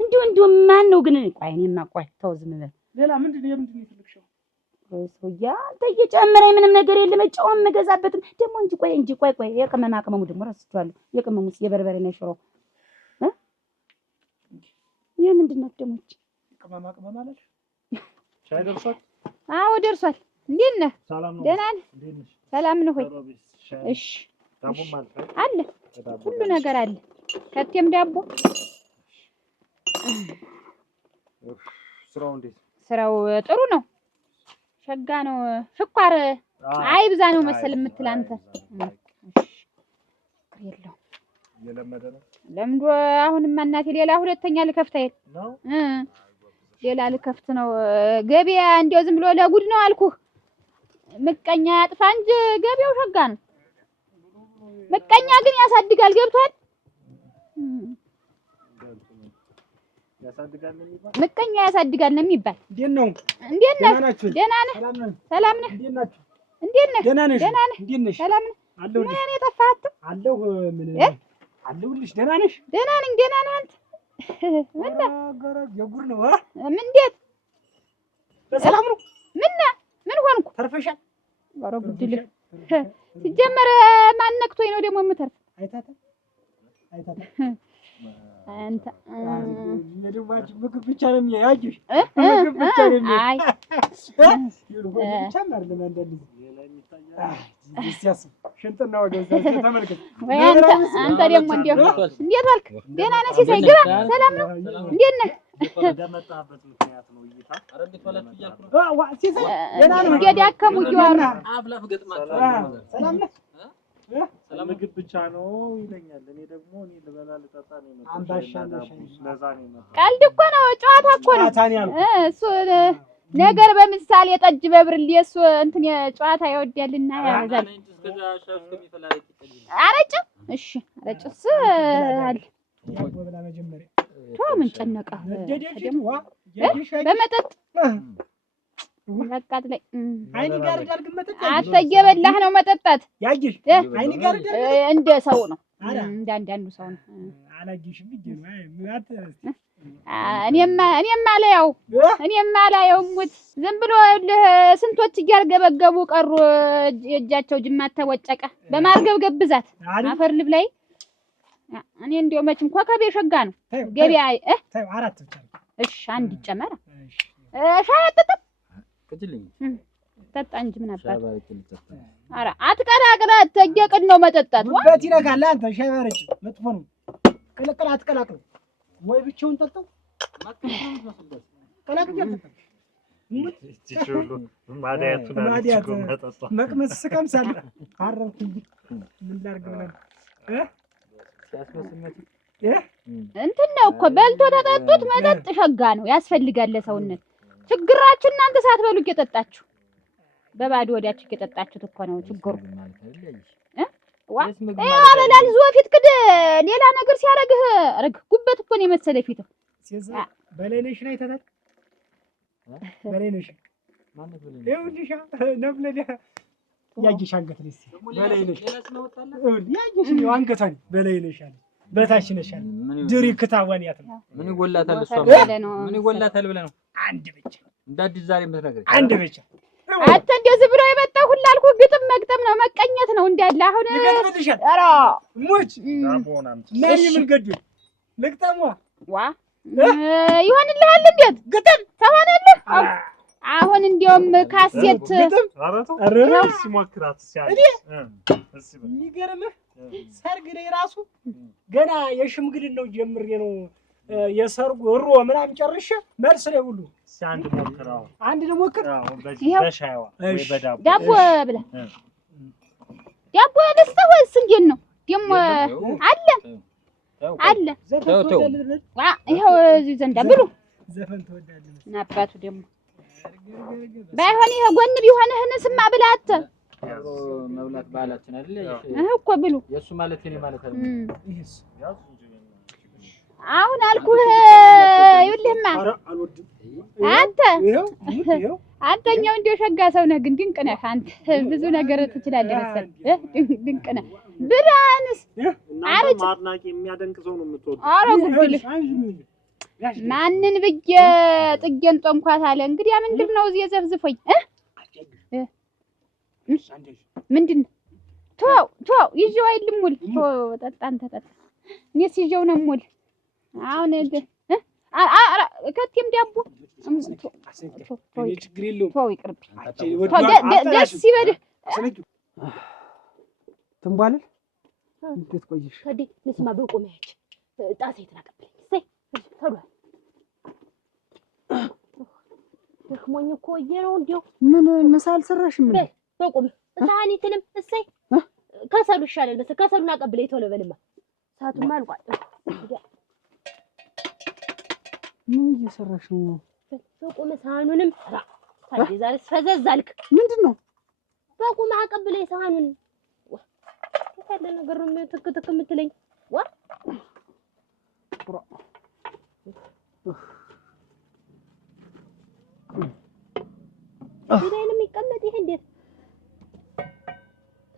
እንዲሁ ማን ነው ግን? ቆይ እኔማ ቆይ ተው ዝም በል። ሌላ ምንድን ነው የፈለግሽው? ሰውዬ አንተ እየጨመረኝ ምንም ነገር የለም። ጨውም መገዛበትም ደግሞ እንጂ ቆይ የቅመማ ቅመሙ ደግሞ ረስቼዋለሁ። የቅመሙስ የበርበሬና የሽሮ ይሄ ምንድን ነው ደግሞ? ቅመማ ቅመም አለሽ? ሻይ ደርሷል? አዎ ደርሷል። እንዴት ነህ? ሰላም ነው። ደህና ነህ? ሰላም ነው ሆይ? እሺ አለ ሁሉ ነገር አለ። ከቴም ዳቦ ስራው እንዴት? ስራው ጥሩ ነው። ሸጋ ነው። ስኳር አይብዛ ነው መሰል የምትል አንተ። ፍቅር የለውም። እየለመደ ነው ለምዶ አሁንማ እናቴ ሌላ ሁለተኛ ልከፍት አይደል ነው ሌላ ልከፍት ነው። ገበያ እንዲያው ዝም ብሎ ለጉድ ነው አልኩህ። ምቀኛ ያጥፋ እንጂ ገበያው ሸጋ ነው። ምቀኛ ግን ያሳድጋል። ገብቷል? ያሳድጋል ነው የሚባል ምቀኛ ያሳድጋል ነው የሚባል። እንዴት ነው? እንዴት ነህ? ናችሁ? ደህና ነህ? ሰላም ነህ? እንዴት ናችሁ? እንዴት ነህ? ደህና ነሽ? ደህና ነህ? እንዴት ነሽ? ሰላም ነህ? አለሁልሽ። ምን የጠፋህ? አለሁ ምን አለሁልሽ። ደህና ነሽ? ደህና ነኝ። ደህና ነህ አንተ? ምን የጉር ነው ምን እንዴት በሰላም ነው? ምን ሆንኩ? ተርፈሻል? ኧረ ጉድልህ ሲጀመር ማን ነክቶኝ ነው ደግሞ የምተርፍ? አይታታ አንተ ለድማች ምግብ ብቻ ነው የሚያዩሽ። ምግብ ብቻ ነው የሚያዩሽ። አይ ብቻ አይደለም አንዳንድ ጊዜ ሽንጥና ወገዛ ተመልከት። ወይ አንተ ደግሞ እንዴት ዋልክ? ደህና ነህ ሲሳይ? ግባ። ሰላም ነው? እንዴት ነህ? እንደመጣበት ምክንያት ነው እይታ እየዳከሙ እየዋሩ ሰላም ነህ? ምግብ ብቻ ነው ይለኛል። እኔ ደግሞ ልበላ ልጠጣ ነው የመጣሁት። አምባሻ ለዛ ነው የመጣሁት። ቀልድ እኮ ነው፣ ጨዋታ እኮ ነው። እሱ ነገር በምሳሌ ጠጅ በብርሌ እሱ እንትን ጨዋታ ይወዳልና ያበዛል። አረጭ እሺ፣ አረጭስ አለ ምን ጨነቀህ? በመጠጥ መቃጥ ላይ አይኒ ጋር ዳርግ መጠጥ አንተ እየበላህ ነው መጠጣት። ያጅሽ አይኒ ጋር ዳርግ እንደ ሰው ነው፣ እንደ አንዳንዱ ሰው ነው። አላጅሽም እንዴ ነው ማለት እኔማ አላየው ሙት ዝም ብሎ ስንቶች እያርገበገቡ ቀሩ። የእጃቸው ጅማት ተወጨቀ በማርገብገብ ብዛት አፈር ልብላይ። እኔ እንደው መቼም ኮከቤ ሸጋ ነው ገበያ ታዩ አራት ብቻ እሺ፣ አንድ ይጨመር። ሻይ አትጠጣም? ከጅልኝ ጠጣ እንጂ ምን አባት። ኧረ አትቀላቅላ፣ ተየቅን ነው መጠጣት። ጉበት ይነካል። አንተ ሻይ ባረጭ መጥፎ ነው። ቀለቀላ አትቀላቅል ወይ ብቻውን ጠጣው ቀላቅል አትጠጣ። ማዲያቱ መቅመስ ስቀምሳለሁ አረፍኩኝ። ምን ላድርግ ብለን እንትን ነው እኮ በልቶ ተጠጡት። መጠጥ ሸጋ ነው ያስፈልጋል ለሰውነት። ችግራችሁ እናንተ ሳትበሉ እየጠጣችሁ በባዶ ወዲያችሁ እየጠጣችሁት እኮ ነው ችግሩ። አበላል ዞ ፊት ክድ ሌላ ነገር ሲያረግህ ረግ ጉበት እኮ ነው የመሰለ ፊት በላይነሽ ላይ ተታት በላይነሽ ማለት ነው ይኸውልሽ ነብለለ ያጅሽ አንገት ነሽ በላይነሽ ያጅሽ ነው አንገቷን በላይነሽ አለ በታች ነሽ አለ ድሪክታ ወንያት ነው ምን ይጎላታል? እሷ ምን ይጎላታል ብለህ ነው? አንድ ብቻ እንደ አዲስ ዛሬ የምትነግረኝ አንድ ብቻ አንተ እንደው ዝም ብሎ የመጣው ሁሉ አልኩህ። ግጥም መግጠም ነው መቀኘት ነው እንዳለ አሁን ይገጥምልሻል። ኧረ ሙች ነኝ ምን ገዱ ልግጠሟ ዋ ይሆንልሃል። እንዴት ግጥም ተሆነልህ? አሁን እንደውም ካሴት አረራስ ሲሞክራት ሲያል የሚገርምህ ሰርግ ላይ ራሱ ገና የሽምግልናው ጀምሬ ነው የሰርጉ ሮ ምናምን ጨርሼ መልስ ላይ ሁሉ አንድ ሞክራው አንድ ሞክር በሻይዋ ወይ በዳቦ ዳቦ ብለህ ዳቦ ደስታ ወይስ እንዴት ነው ደግሞ? አለ ይኸው እዚህ ዘንዳ ብሉ። ዘፈን ትወዳለህ ናባቱ ደግሞ ባይሆን ይሄ ጎን ቢሆንህ ስማ ብለህ አተ መብላት ባህላችን አይደል? እኮ ብሉ የሱ ማለት የኔ ማለት አይደል? ይሄስ አሁን አልኩህ። ይኸውልህማ አንተኛው እንደው ሸጋ ሰው ነህ፣ ግን ድንቅ ነህ አንተ። ብዙ ነገር ትችላለህ መሰለህ። ድንቅ ነህ ብራንስ እናንተ ማድናቂ የሚያደንቅ ሰው ነው የምትወዱ። ኧረ ጉድልህ ማንን ብዬ ጥጌን ጦንኳት አለ። እንግዲህ ምንድን ነው እዚህ የዘፍዝፎኝ ምንድን ነው? ተው ይዤው አይልም ሙል ጠጣ አንተ ጠጣ። እኔስ ይዤው ነው ሙል አሁን ከቴም ዳቦ ችግር የለውም። ተው ይቅርብኝ። ደስ ይበልህ። ትንባልል እንዴት ቆይሽ? ታዲያ ንስማ በቆመያች ጣሴ ተናቀበለኝ ሰይ ተውሏል። ደክሞኝ እኮ ነው እንዴው ምን ምሳ አልሰራሽም? በቆም ሳኒትንም እሰይ ከሰሉ ይሻላል መሰለኝ። ከሰሉን አቀብለኝ ቶሎ በልማ። ሰዓቱማ አልቋል። ምን እየሰራሽ ነው? በቁም ሳህኑንም ታዲያ ዛሬ ፈዘዝ አልክ። ምንድን ነው? በቁም አቀብለኝ ሳህኑን። ያለ ነገር ነው ትክ ትክ የምትለኝ ዋ ይሄን የሚቀመጥ ይሄ እንዴት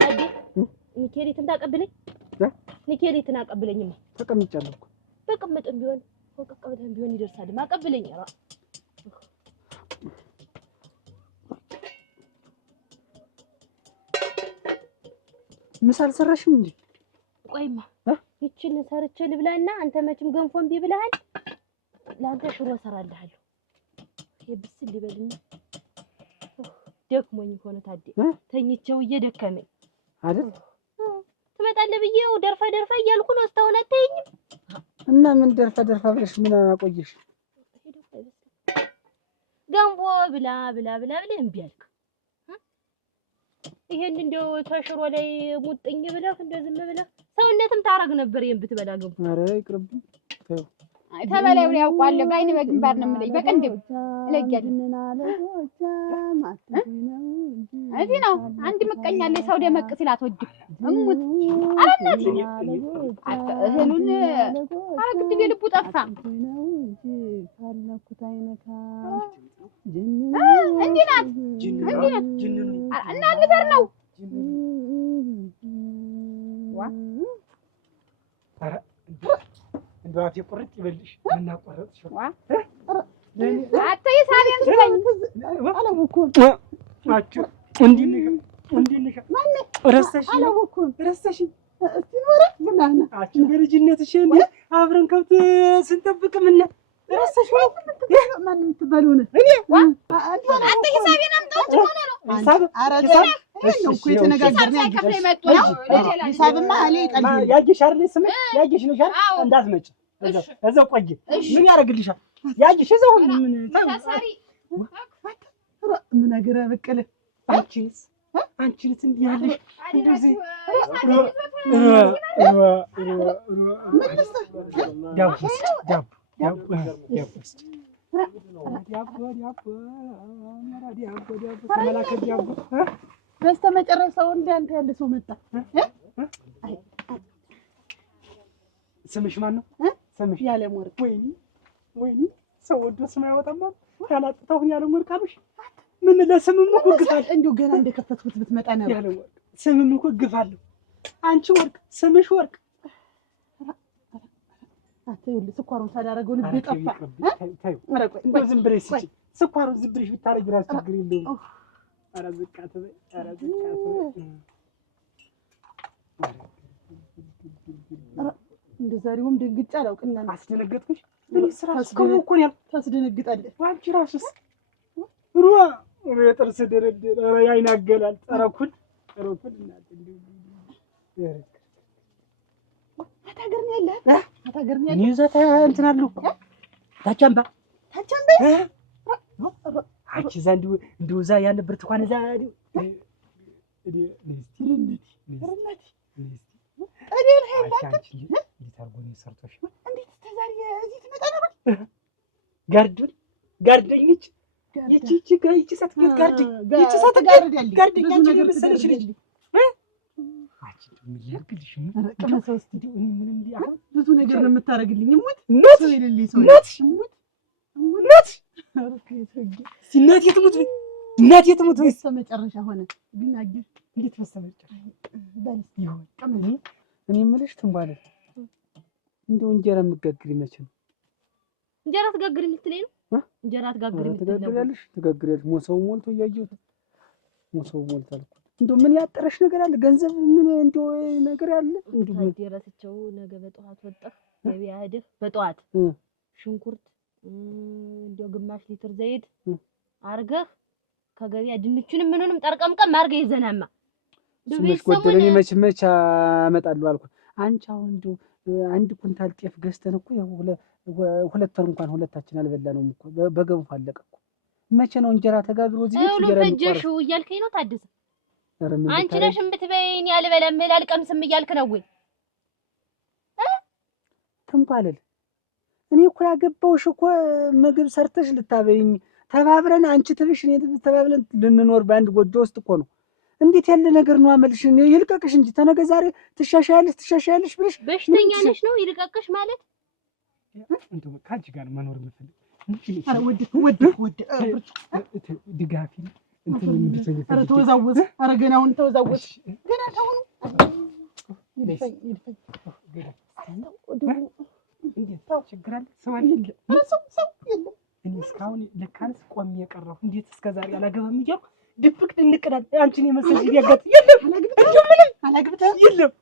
ታዲያ ኒኬሪትን ታቀብለኝ ኒኬሪትን አቀብለኝማ። ተቀምጫለሁ እኮ በቀመጥም ቢሆን ወቀቀበተም ቢሆን ይደርሳል። ማቀብለኝ ራ ምሳ አልሰራሽም እንዴ? ቆይማ ይችን ሰርቼ ልብላና አንተ መቼም ገንፎ እምቢ ብለሃል። ለአንተ ሽሮ እሰራልሃለሁ። ይሄ ብስል ይበልና ደክሞኝ ሆነ ታዲያ ተኝቼው እየደከመኝ አይደል? ትመጣለህ ብዬው ደርፋ እያልኩ ነው። እስካሁን አትተኝም እና ምን ደርፋ ብለሽ ምን አቆየሽ? ገንፎ ብላ እምቢ አልክ። ይሄን እንደው ተሽሮ ላይ ሙጥኝ ብለህ እንደው ዝም ብለህ ሰውነትም ታረግ ነበር ይሄን ብትበላ ገንፎ። ኧረ ይቅርብኝ። ተው ተበላው ያውቃል። በአይኔ በግንባር ነው የምለኝ። በቀንዴው እለያለሁ። እዚህ ነው አንድ ምቀኛ አለ። ሰው ደመቅ ሲል አትወድም እሙት። ኧረ እናቴ እህሉን ኧረ ግድብ የልቡ ጠፋ። እንዲህ ናት እና ልዘር ነው እንደው አፌ ቁርጥ ይበልሽ። ምን አቋረጥሽ? አተይ ሳቢን ስለኝ አላወኩም። አችሁ እንዲህ ነሽ ማነው? ረስተሽ እስቲ ኖረ ምናምን አችሁ በልጅነትሽ እንዴ አብረን ከብት ስንጠብቅ ምን ረስተሽ ነው? ማንም ትባሉነ እኔ አተይ ሳቢን አምጣው ሆነ ነው ሂሳብ አረጋ ነው እኮ የተነጋገርነው። ከፍለ መጥቶ ነው ሂሳብማ አለ ይቀልል ያጅሽ አይደል? ስም ያጅሽ ነው ሻል እንዳትመጭ እዛው ቆይ። ምን ያደርግልሻል? ያጅሽ እዛው ምን ተሳሪ ምን አገራ በቀለ አንቺንስ እንዲህ ያለሽ እንደዚህ በስተመጨረሻው እንዳንተ ያለ ሰው መጣ። ስምሽ ማን ነው? ስምሽ ያለም ወርቅ። ወይኔ ሰው ወዶ ስም ያወጣማ። ያላጥታሁን ያለም ወርቅ አሉሽ? ምን ለስምም እኮ ግፋል። እንደው ገና እንደከፈትኩት ብትመጣ ነበር። ያለም ወርቅ ስምም እኮ ግፋለሁ። አንቺ ወርቅ ስምሽ ወርቅ። አትይውልህ ስኳሩን ሳላረገው ልቤ ጠፋ። ዝም ብለሽ ስጪ። ስኳሩን ዝም ብለሽ ብታረጊ እራሱ ችግር የለውም። ኧረ ዝቅ አትበይ። እንደ ዛሬውም ደንግጬ አላውቅም። አስደነገጥኩሽ? ስራ እስከሆነ እኮ ነው ያልኩት። ታስደነግጣለህ። አንቺ እራሱስ ሩዋ የጥርስ ድርድር የዓይን አገላል ጠረኩን እናት አታገር ነው ያለ አታገር ነው ያለ እኔ እዛ እንትን አሉ ታቻምባ አንቺ እዛ እንደው እዛ ያለ ብርቱካን እዛ ጋርደኝች ይቺ ሰት ጋርደኝ አንቺ መሰለሽ ልጅ ብዙ ነገር ነው የምታረግልኝ። እናቴ ትሙት ወይስ መጨረሻ ሆነ? ግን አየህ እንዴት በስተመጨረሻ ይሆን? እኔ የምልሽ ትንባለ እንደው እንጀራ የምትጋግሪ መቼ ነው? እንጀራ ትጋግሪ የምትለኝ ነው? እንጀራ ትጋግሪ የምትለኝ ነው? ትጋግሪያለሽ። ሞሰው ሞልቶ እያየሁት ሞሰው ሞልቷል እኮ። እንደው ምን ያጠረሽ ነገር አለ? ገንዘብ ምን እንደው ነገር አለ? እንደው የረስቸው ነገ በጠዋት ወጣህ ገበያ ሄደህ በጠዋት ሽንኩርት እንደው ግማሽ ሊትር ዘይት አርገህ ከገበያ ድንቹንም ምኑንም ጠርቀምቀም አርገህ ይዘናማ ስምሽ ጎደለኝ። መች አመጣለሁ አልኩ። አንቺ አሁን እንደው አንድ ኩንታል ጤፍ ገዝተን እኮ ሁለት ወር እንኳን ሁለታችን አልበላነውም እኮ በገንፎ አለቀ እኮ። መቼ ነው እንጀራ ተጋግሮ እዚህ ቤት እንጀራ ፈጀሽው እያልከኝ ነው ታደሰ? አንቺ ነሽ እምትበይኝ ያልበላም አልቀምስም እያልክ ነው ወይ? ትንኳለል እኔ እኮ ያገባውሽ እኮ ምግብ ሰርተሽ ልታበይኝ ተባብረን አንቺ ትብሽ እኔ ተባብለን ልንኖር በአንድ ጎጆ ውስጥ እኮ ነው። እንዴት ያለ ነገር ነው አመልሽ? ይልቀቅሽ እንጂ ተነገ ዛሬ ትሻሻያለሽ ብለሽ በሽተኛ ነሽ ነው ይልቀቅሽ ማለት? እንደው ካንቺ ጋር መኖር የምፈልግ ኧረ ወድ ድጋፊ እንትን እንድትይ ኧረ ተወዛወዝ ኧረ ገና አሁን ተወዛወዝ ገና ታሁኑ ይልፈኝ ችግር አለ ሰው የለም ሰው የለም። እኔ እስካሁን ለካንስ ቆሜ የቀረሁ እንዴት እስከዛሬ አላገባም እያልኩ ድብቅ ድንቅዳት አንቺን የመሰለሽ ቢያጋጥ የለም አላግብተህ የለም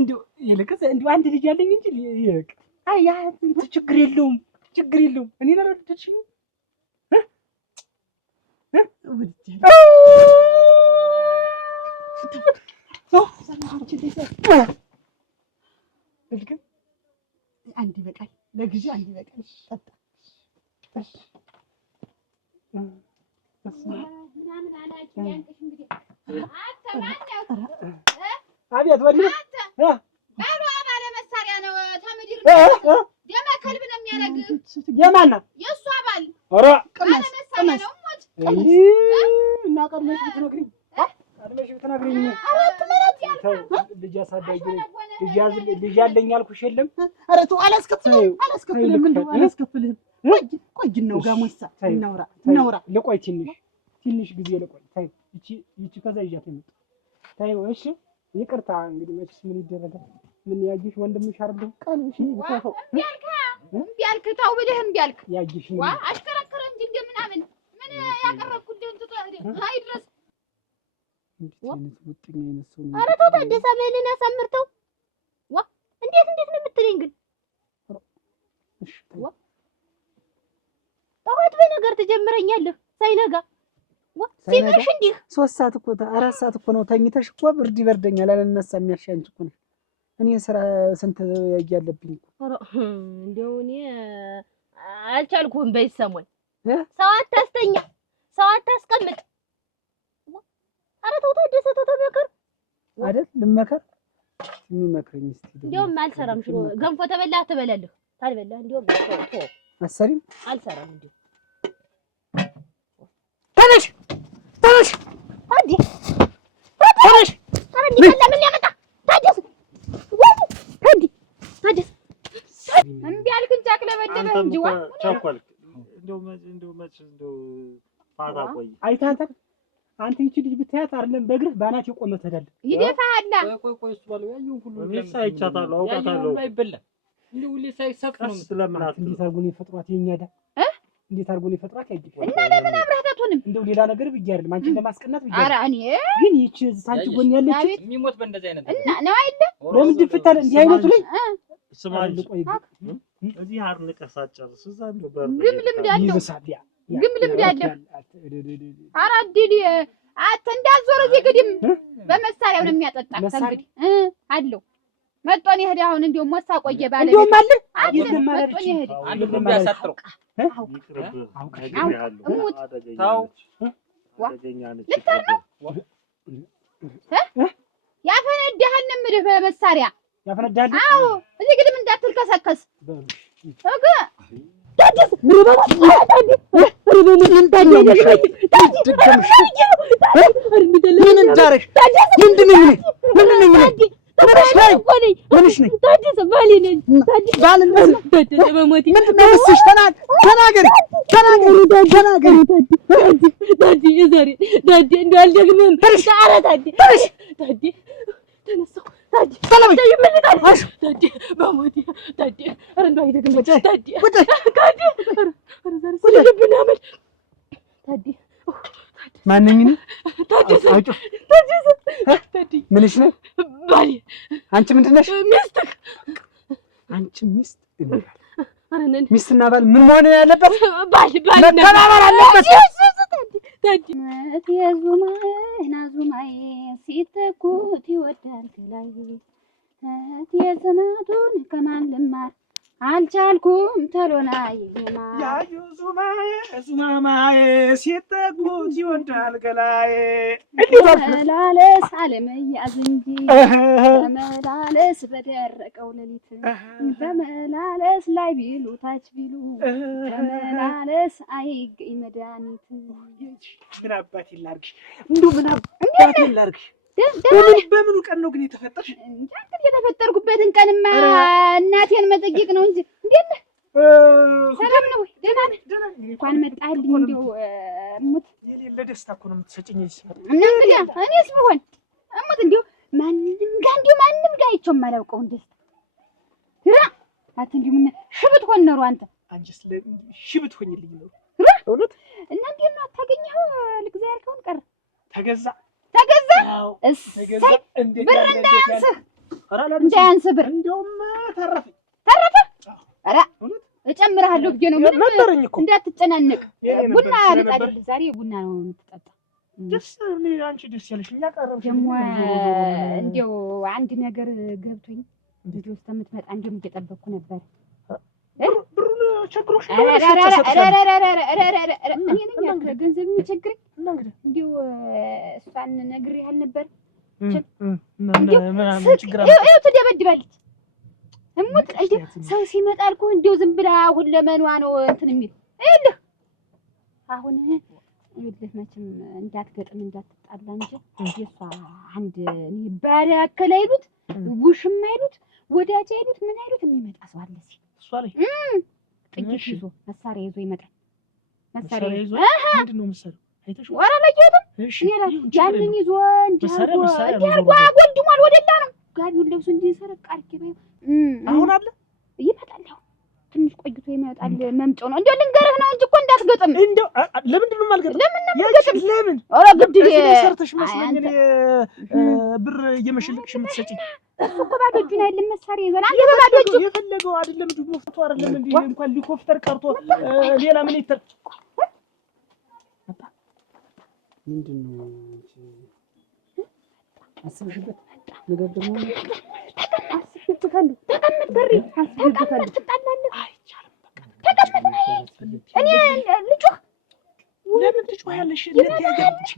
እንደው ይልቅስ እንደው አንድ ልጅ ያለኝ እንጂ ይልቅ ያ ችግር የለውም እኔ ናረድሽኝ አንድ ይበቃል ለግዢ አንድ ይበቃል ጠጣ አቤት ወዲህ ባሏ ባለ መሳሪያ ነው ተምድር ደማ ከልብ ነው የሚያደርግ የማን ነው የእሷ ባል ኧረ ባለ መሳሪያ ነው ሞት እና ቀድመሽ ብትነግሪኝ ልጅ አሳዳጊ ልጅ ያለኝ አልኩሽ የለም ኧረ ተው አላስከፍልህም እንደው አላስከፍልህም ቆይ ነው ጋሞሳ እናውራ ልቆይ ትንሽ ጊዜ ልቆይ ታይ ይቺ ከዛ ይዣት የመጣ ታይ እሺ ይቅርታ እንግዲህ መችስ ምን ይደረጋል ምን ያጅሽ ወንድምሽ አይደለም ቃል እሺ ይፋፈው እምቢ አልክ ተው ብለህ እምቢ አልክ ያጅሽ ዋ አሽከረከረ እንጂ እንደምናምን ምን ያቀረብኩት ደንቶ አይድረስ ኧረ ተው ታደሰ በልን አሳምርተው ዋ እንዴት ነው የምትለኝ ግን ዋ ጠዋት በነገር ትጀምረኛለህ ሳይነጋ ዋ ሲመሽ እንዲህ 3 ሰዓት እኮ 4 ሰዓት እኮ ነው ተኝተሽ እኮ ብርድ ይበርደኛል አልነሳም ያልሽ አንቺ እኮ ነሽ እኔ ስራ ስንት ያያለብኝ እኮ ኧረ እንደው እኔ አልቻልኩም በይሰሞን ሰው አታስተኛ ሰው አታስቀምጥ ኧረ ተው ታደሰ ተው ተመከር አይደል ልመከር የሚመክረኝ እስቲ እንደውም አልሰራም ሽሮ ገንፎ ተበላ ትበላለህ ታልበላ እንደውም ተው አሰሪም አልሰራም እንደው ተነሽ ታዲ ተነሽ ኧረ እንዲህ ለምን ያመጣ ታደሰ ታደሰ እምቢ አልክ እንጂ አቅለበደበህ እንጂ ዋ ቸኮልክ እንደው መች ፋታ ቆይ አይታታል አንተ ይቺ ልጅ ብታያት አይደለም በእግርህ ባናት የቆመ ተዳለ ይደፋሃላ ቆይ እሱ ባለው ያየው ሁሉ እኔስ አይቻታለሁ አውቃታለሁ አይበላ እንደው ሁሌ ሳይሰፍ ነው ስለምናት እንዴት አድርጎ ነው የፈጥሯት የኛዳ እንዴት አድርጎ ነው የፈጥሯት ያጅ እና ለምን አብረህ አትሆንም እንደው ሌላ ነገር ብዬ አይደለም አንቺን ለማስቀናት ብዬ ኧረ እኔ ግን ይቺ ሳንቺ ጎን ያለች የሚሞት በእንደዚህ አይነት እና ነው አይደል ለምን ድፍታለ እንዲህ አይነቱ ላይ ስማል ቆይ እዚህ አርንቀህ ሳትጨርስ እዛ እንደው በር ግም ልምድ ያለው ይብሳል ግም ልምድ ያለው ኧረ አዲዲ አተ እንዳዞረ እዚህ ግድም በመሳሪያው ነው የሚያጠጣ እንግዲህ አለው መጥቶን ይሄድ አሁን እንደው ሞሳ ቆየ ባለ እንደውም አለ አይደለም መጥቶን ይሄድ አንድ ሁሉ ቢያሳጥረው ያፈነዳሃል ነው የምልህ በመሳሪያ ያፈነዳሃል አዎ እዚህ ግድም እንዳትልከሰከስ እገ ታደሰ ምን እንዳረሽ ምንድን ነኝ ምንሽ ነኝ ታደሰ ባሌ ነኝ ታደሰ በሞቴ ምንድን ነው እስሽ ተናገሪ ታዲ የዛሬ ታዲ እንደው አልደግምም ኧረ ታዲ ተነሳሁ ታዲ ይመልጣል ታዲ በሞቴ ታዲ ኧረ እንደው አይደግምም ታዲ ኧረ ዛሬ ስለልብና አመል ታዲ ማንኝ ነኝ ታዲ ምንሽ ነኝ ባሌ አንቺ ምንድን ነሽ ሚስትህ አንቺ ሚስት ኧረ ነን ሚስትና ባል ምን መሆን ያለበት ባል መተባበር አለበት ታዲ ዙማይ ሲተኩት ይወዳል ከላይ የዘናቱን ከማን ልማር አልቻልኩም ተሎና ይማ ያዩ ዙማማዬ ሲጠጉት ይወዳል ገላዬ ተመላለስ አለመያዝ እንጂ ተመላለስ በደረቀው ሌሊት ተመላለስ ላይ ቢሉ ታች ቢሉ ተመላለስ አይገኝ መድኃኒት። ምን አባቴ ላድርግሽ? እንደው ምን አባቴ ላድርግሽ? በምኑ ቀን ነው ግን የተፈጠርሽ? እንዴት የተፈጠርኩበትን ቀንማ እናቴን መጠየቅ ነው እንጂ። እንዴት ነህ? ሰላም ነው ወይ? ደህና ነህ? እንኳን መጣህልኝ። እንደው እሙት የሌለ ደስታ እኮ ነው የምትሰጭኝ። እና እንግዲያ እኔስ ብሆን እሙት እንደው ማንም ጋር አይቼው የማላውቀውን ደስታ ራ አት እንደው ምን ሽብት ሆነ ነው አንተ አንቺስ ሽብት ሆኝልኝ ነው እውነት። እና እንዴት ነው አታገኘኸው? ልግዛ ያልከውን ቀረ ተገዛ እሰይ ብር እንዳያንስህ ብር እንደውም ተረፈ። ኧረ እጨምርሃለሁ ብዬሽ ነው። ምንም እንዳትጨናነቅ። ቡና ልጣድልህ። ዛሬ ቡና ነው የምትጠጣ። አንቺ ደስ ያለሽ እኛ ቀረብሽ። ደግሞ እንደው አንድ ነገር ገብቶኝ እንዲሁ እስከምትመጣ እንደውም እየጠበቅኩ ነበር። ብሩን ቸግሮሽ እኔ ነኝ ገንዘብ የሚቸግረኝ። እንዲሁ እሷን ነግሬሃል ነበር። ይኸው ትደበድባለች። እሙት ሰው ሲመጣ አልኩህ እንዲሁ ዝም ብላ ሁለመኗ ነው እንትን የሚል ይኸውልህ። አሁን ይኸውልህ መቼም እንዳትገጥም እንዳትጣላ እንጂ የእሷ አንድ ባለ አከል አይሉት ውሽም አይሉት ወዳጅ አይሉት ምን አይሉት የሚመጣ ሰው አለ እዚህ እሷ ላይ ጥይት ይዞ መሳሪያ ይዞ ይመጣል። መሳሪያ ይዞ ምንድን ነው መሳሪያው? አይተሽው? ኧረ አላየሁትም። ያንን ይዞ እንዲህ አድርጎ አጎልድሟል። ወደላ ነው ጋቢውን ለብሶ እንዲህ ሰረቅ አድርጌ ባይው አሁን አለ ይመጣል። አሁን ትንሽ ቆይቶ ይመጣል። መምጫው ነው። እንደው ልንገርህ ነው እንጂ እኮ እንዳትገጥም። እንደው ለምንድን ነው የማልገጥም? ለምን? ኧረ ግድ ሰርተሽ መስሎኝ እኔ ብር እየመሸለቅሽ የምትሰጪኝ እሱ እኮ ባዶ እጁን አይደለም መሳሪያ ይዞ አንተ በባዶ እጁ የፈለገው አይደለም። እንዲሁ ሞፍቶ አይደለም እንዴ እንኳን ሊኮፍተር ቀርቶ ሌላ ምን ይተር ምንድን ነው አስብሽበት ነገር ደግሞ አስብበታለሁ። ተቀመጥ በሪ ተቀመጥ ትጣላለህ። አይቻልም በቃ ተቀመጥ። እኔ ልጆህ ለምን ትጮያለሽ? ለትያለሽ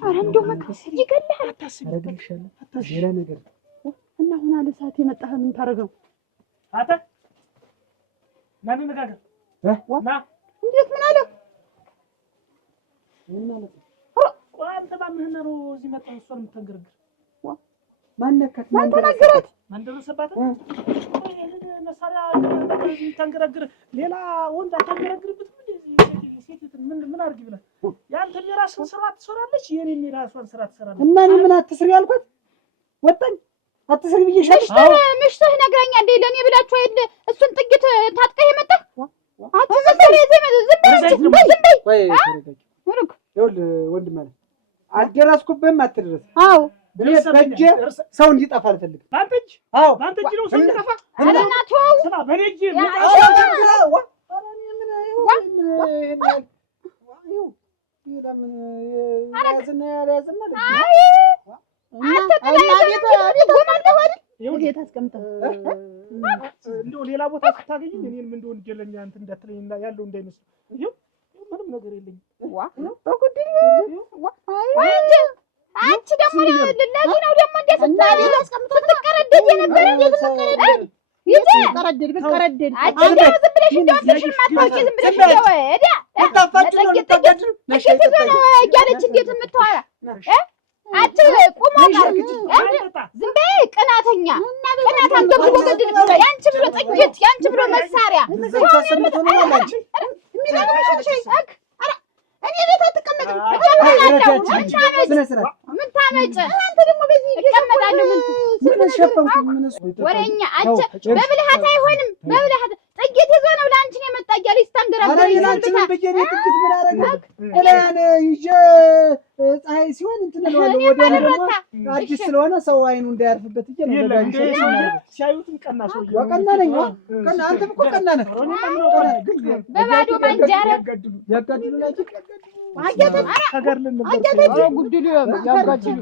ኧረ እንደው መክስ ይገላል። አታስቢ አረግልሻለሁ። ሌላ ነገር እና አሁን አለ ሰዓት የመጣህ ምን ታረገው? አታ ማን ነጋገር ና እንዴት ምን አለ? ምን ማለት ነው? አንተ ማንህና ነው እዚህ መጣህ? እሷን የምታንገረግር ማን ነካት? ማን ተናገራት? ማን ደረሰባት? መሳሪያ የምታንገረግር ሌላ ወንድ አታንገረግርበትም። ሴት ምን አድርጊ ብላ ያንተም የራስን ስራ ትሰራለች፣ የኔም የራሷን ስራ ትሰራለች። እና እኔ ምን አትስሪ ያልኳት? ወጣኝ አትስሪ ብዬሽ ምሽትህ ነግራኛለች። ለእኔ ብላችሁ አይደል እሱን ጥይት ታጥቀህ የመጣህ? አትዘበሪ ዝም በይ። ይኸውልህ ወንድም አለ አልደረስኩብህም፣ አትደረስ። አዎ በእጄ ሰው እንዲጠፋ አልፈልግም። በአንተ እጅ? አዎ በአንተ እጅ ነው ሰው እንዲጠፋ? ኧረ ና ተወው። ስማ በእኔ እጅ እንደው ሌላ ቦታ ስታገኝ እኔንም እንደው ወንጀለኛ እንትን እንዳትለኝ ያለው እንዳይመስል ምንም ነገር የለኝም። አንቺ ደግሞ ለዚህ ነው ደግሞ እንዴት ስትቀረደድ የነበረ እንዴት ስትቀረደድ ይቀረደድ አንቺ እንደው ዝም ብለሽ እንደወደድሽ የማታውቂ ዝም ብለሽ እንደው እያለች እንዴት የምታወራ አንቺ ቁሞ ዝም በይ። ቅናተኛ ቅናታም ገብቶ ገድል ብሎ ያንቺ ብሎ ጥይት ያንቺ ብሎ መሳሪያ እኔ ቤት አትቀመጥም። ምን ታመጭ አንተ ደግሞ በዚህ እቀመጣለሁ። ወሬኛ አንቺ በብልሃት አይሆንም። በብልሃት ጥይት ይዞ ነው ለአንቺ ነው የመጣ እያለች ስታንገራገር ፀሐይ ሲሆን እንትን እለዋለሁ። ወዲያው ደግሞ አዲስ ስለሆነ ሰው አይኑ እንዳያርፍበት ሲያዩትም ቀና ሰው ቀና ነኝ። ቀና አንተም እኮ ቀና ነህ። በባዶ ማንጃረ ያጋድሉ ተገርልን ነበር ጉድሉ ያጋጭሉ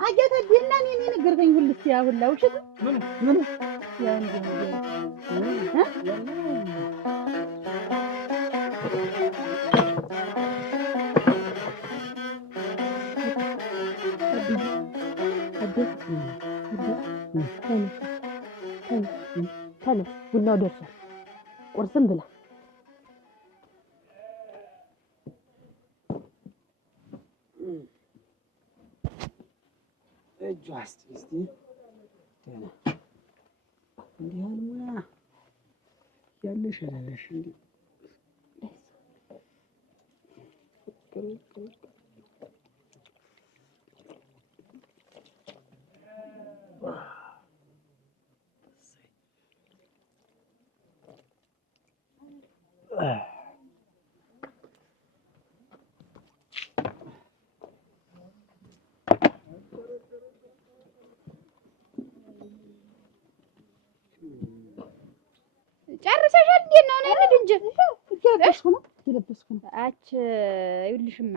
አጀተ ዲናኔ ነገርከኝ ሁልስ ያ ሁላ ውሸት ምን ያ ቡናው ደርሷል። ቁርስም ብላ እጇ እስቲ ደህና እንዲህ አልሙያ ያለሽ አይደለሽ እንዴ? ጨርሰሻል? እንዴት ነው? ነይ እንሂድ እንጂ እየለበስኩ ነው። ይኸውልሽማ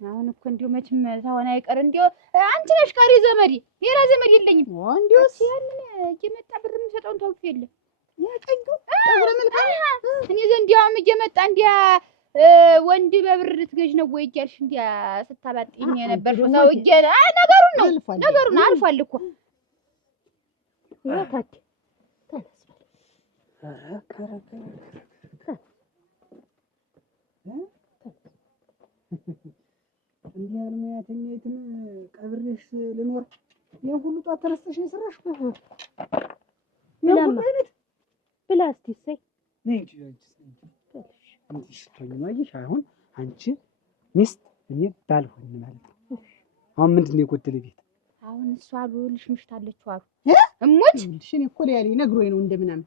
አሁን እኮ እንዲሁ መቼም ሳይሆን አይቀር እንዲሁ አንቺ ነሽ ቀሪ ዘመዴ፣ ሌላ ዘመድ የለኝም። እንዲሁስ ያንን እየመጣ ብር የምሰጠውን ታውቂ የለ ያቀዩ ጠጉረ መልካም እኔ ዘንድ ያውም እየመጣ እንዲያ ወንድ በብር ልትገዥ ነው ወይ እያልሽ እንዲያ ስታባጥኝ የነበርሽው ሰውዬ ነገሩን አልፏል እኮ ወታች እንዲህ ያለ ሙያተኛይትን ቀብሬሽ ልኖር ይሄን ሁሉ ጧት ተነስተሽ ነው የሰራሽው? ብላ እስቲ እሰይ ነይ እንጂ እንጂ ስትሆኝ ነው። አየሽ አሁን አንቺ ሚስት እኔ ባልሆን ማለት ነው። አሁን ምንድን ነው የጎደለ ቤት? አሁን እሷ አሉልሽ ምሽት አለችው አሉ እሞች እኔ እኮ ሊያሊ ነግሮኝ ነው እንደምናምን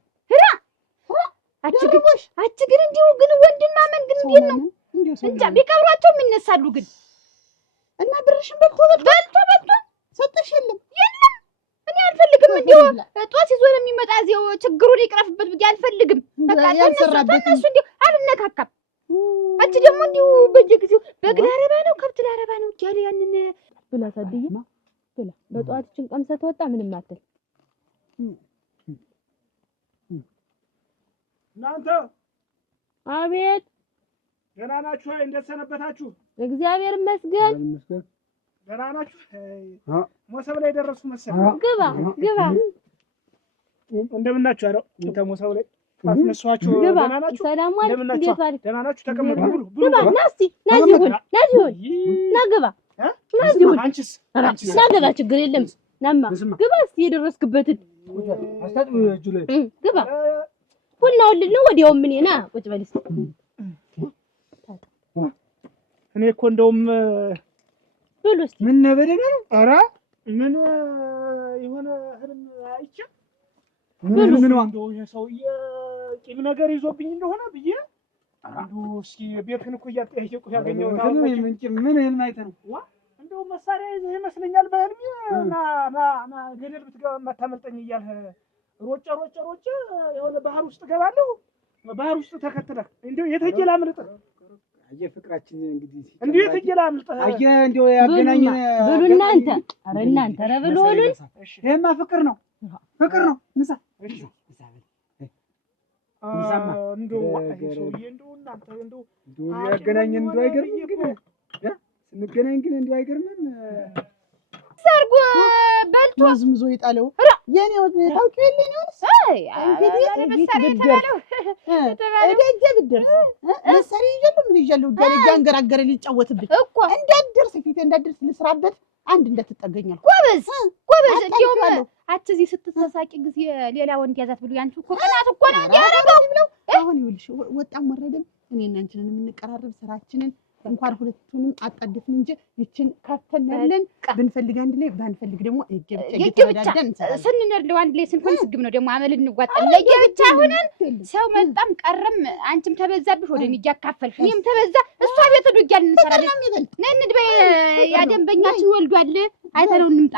አች ግን እንዲሁ ግን ወንድና ማን ግን እንዴት ነው እንጃ ቢቀብሯቸው የሚነሳሉ ግን እና ብርሽን በልቶ ሰጠሽ የለም እኔ አልፈልግም እንዲሁ ጧት ይዞ የሚመጣ እዚያው ችግሩን ይቅረፍበት ብዬ አልፈልግም በቃ ተነሱ እንዲሁ አልነካካም አንቺ ደግሞ እንዲሁ በየጊዜው በግ ላረባ ነው ከብት ላረባ ነው እያለ ያንን ብላ ታድዬ ብላ በጧት ጭንቀምሰ ተወጣ ምንም አትል እናንተ አቤት ደህና ናችሁ? እንዴት ሰነበታችሁ? እግዚአብሔር ይመስገን። ደህና ናችሁ? ሞሰብ ላይ ደረሱ መሰለኝ። ግባ እንደምን ናችሁ? አረ ተሞሰብ ላይ አስነሳችሁ። ደህና ናችሁ? ሰላም ዋል። እንዴት ዋል? ደህና ናችሁ? ተቀመጡ። ግባ ናስቲ ናዚሁን ናግባ ናዚሁን አንቺስ ናገባ ችግር የለም ናማ ግባ እስቲ የደረስክበትን አስታጥቡ እጁ ላይ ግባ ቡናውን ልነው ወዲያው ምን ና ቁጭ በል እስቲ እኔ እኮ እንደውም ብሉ እስቲ ምን ነበረና ነው? ኧረ ምን የሆነ ህልም አይቼ ምን እንደው የሰውዬ ቂም ነገር ይዞብኝ እንደሆነ ብዬ እንደው እስኪ ቤትህን እኮ እያጠያየቁ ያገኘው ምን ህልም አይተህ ነው? እንደው መሳሪያ ይዘህ ይመስለኛል በህልሜ ና ገደል ብትገባ የማታመልጠኝ እያልህ ሮጬ የሆነ ባህር ውስጥ ገባለሁ። ባህር ውስጥ ተከትለህ እንደው የትሄጄ ላምልጥህ? አየህ ፍቅራችን እንግዲህ እንደው የትሄጄ ላምልጥህ? አየህ እንደው ያገናኘን ብሉ እናንተ ኧረ እናንተ ኧረ ብሉ ሁሉን ይሄማ ፍቅር ነው ንሳ እንደው ሰውዬ እንደው እናንተ እንደው ያገናኘን እንደው አይገርምም ግን ስንገናኝ ግን እንደው አይገርምም ሰርጉ በልቶ ዝምዞ ይጣለው የኔ ወድ ታውቂው የለ ነውስ እንግዲህ ለምሳሌ ተባለው እደጀ ብድርስ ለሰሪ ይጀሉ ምን ይጀሉ ገለጃ አንገራገረ ሊጫወትብኝ እኮ እንዳትደርስ ፊቴ እንዳትደርስ ልስራበት አንድ እንደተጠገኛል ጎበዝ እንዲያውም አትዚ ስትተሳቂ ጊዜ ሌላ ወንድ ያዛት ብሎ ያንቺ እኮ ቅናት እኮ ነው ያረጋው ብለው አሁን ይኸውልሽ ወጣም ወረደም እኔና አንቺን የምንቀራረብ ስራችንን እንኳን ሁለቱንም አጣድፍን እንጂ ይችን ካተናለን ብንፈልግ አንድ ላይ ባንፈልግ ደግሞ እየብቻ ስንነርለው አንድ ላይ ስንሆን ስግብ ነው ደግሞ አመል እንዋጣለን። ለየብቻ ሆነን ሰው መጣም ቀረም አንቺም ተበዛብሽ ወደ እኔ እያካፈልሽ እኔም ተበዛ እሷ ቤት ሄዶ እያልን እንሰራለን። ነይ እንድበይ ያ ደንበኛችን ወልዷል አይተነው እንምጣ።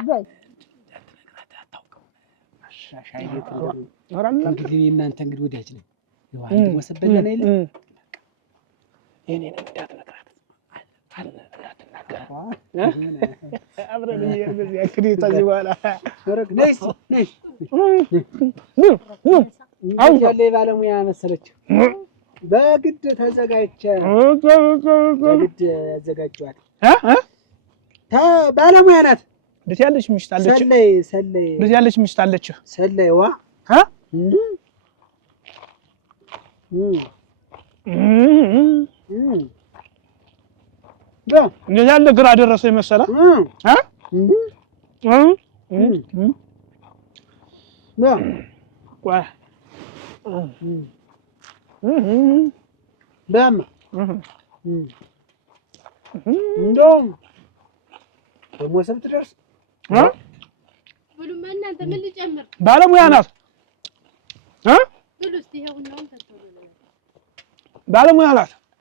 ሻሻይ ቤት እንግዲህ እናንተ እንግዲህ ወዲያች ነው ይዋል ወሰበለና ይል የኔን እንዳትነግራት አብረን እየሄድን በዚህ እንግዲህ ከዚህ በኋላ ነይ ያለ ባለሙያ መሰለች። በግድ ተዘጋጅቼ በግድ አዘጋጀዋት። ባለሙያ ናት። እንደዚህ ያለች ሚስት አለች። ሰለይ እንደዚህ ያለች ሚስት አለች። ሰለይዋ እንደዚህ ያለ ግራ ደረሰ መሰለ እንደውም ደግሞ ስትደርስ ብሉማ እናንተ ምን ልጨምር? ባለሙያ ናት። ብሉ እስቲ ይኸውና ባለሙያ ናት።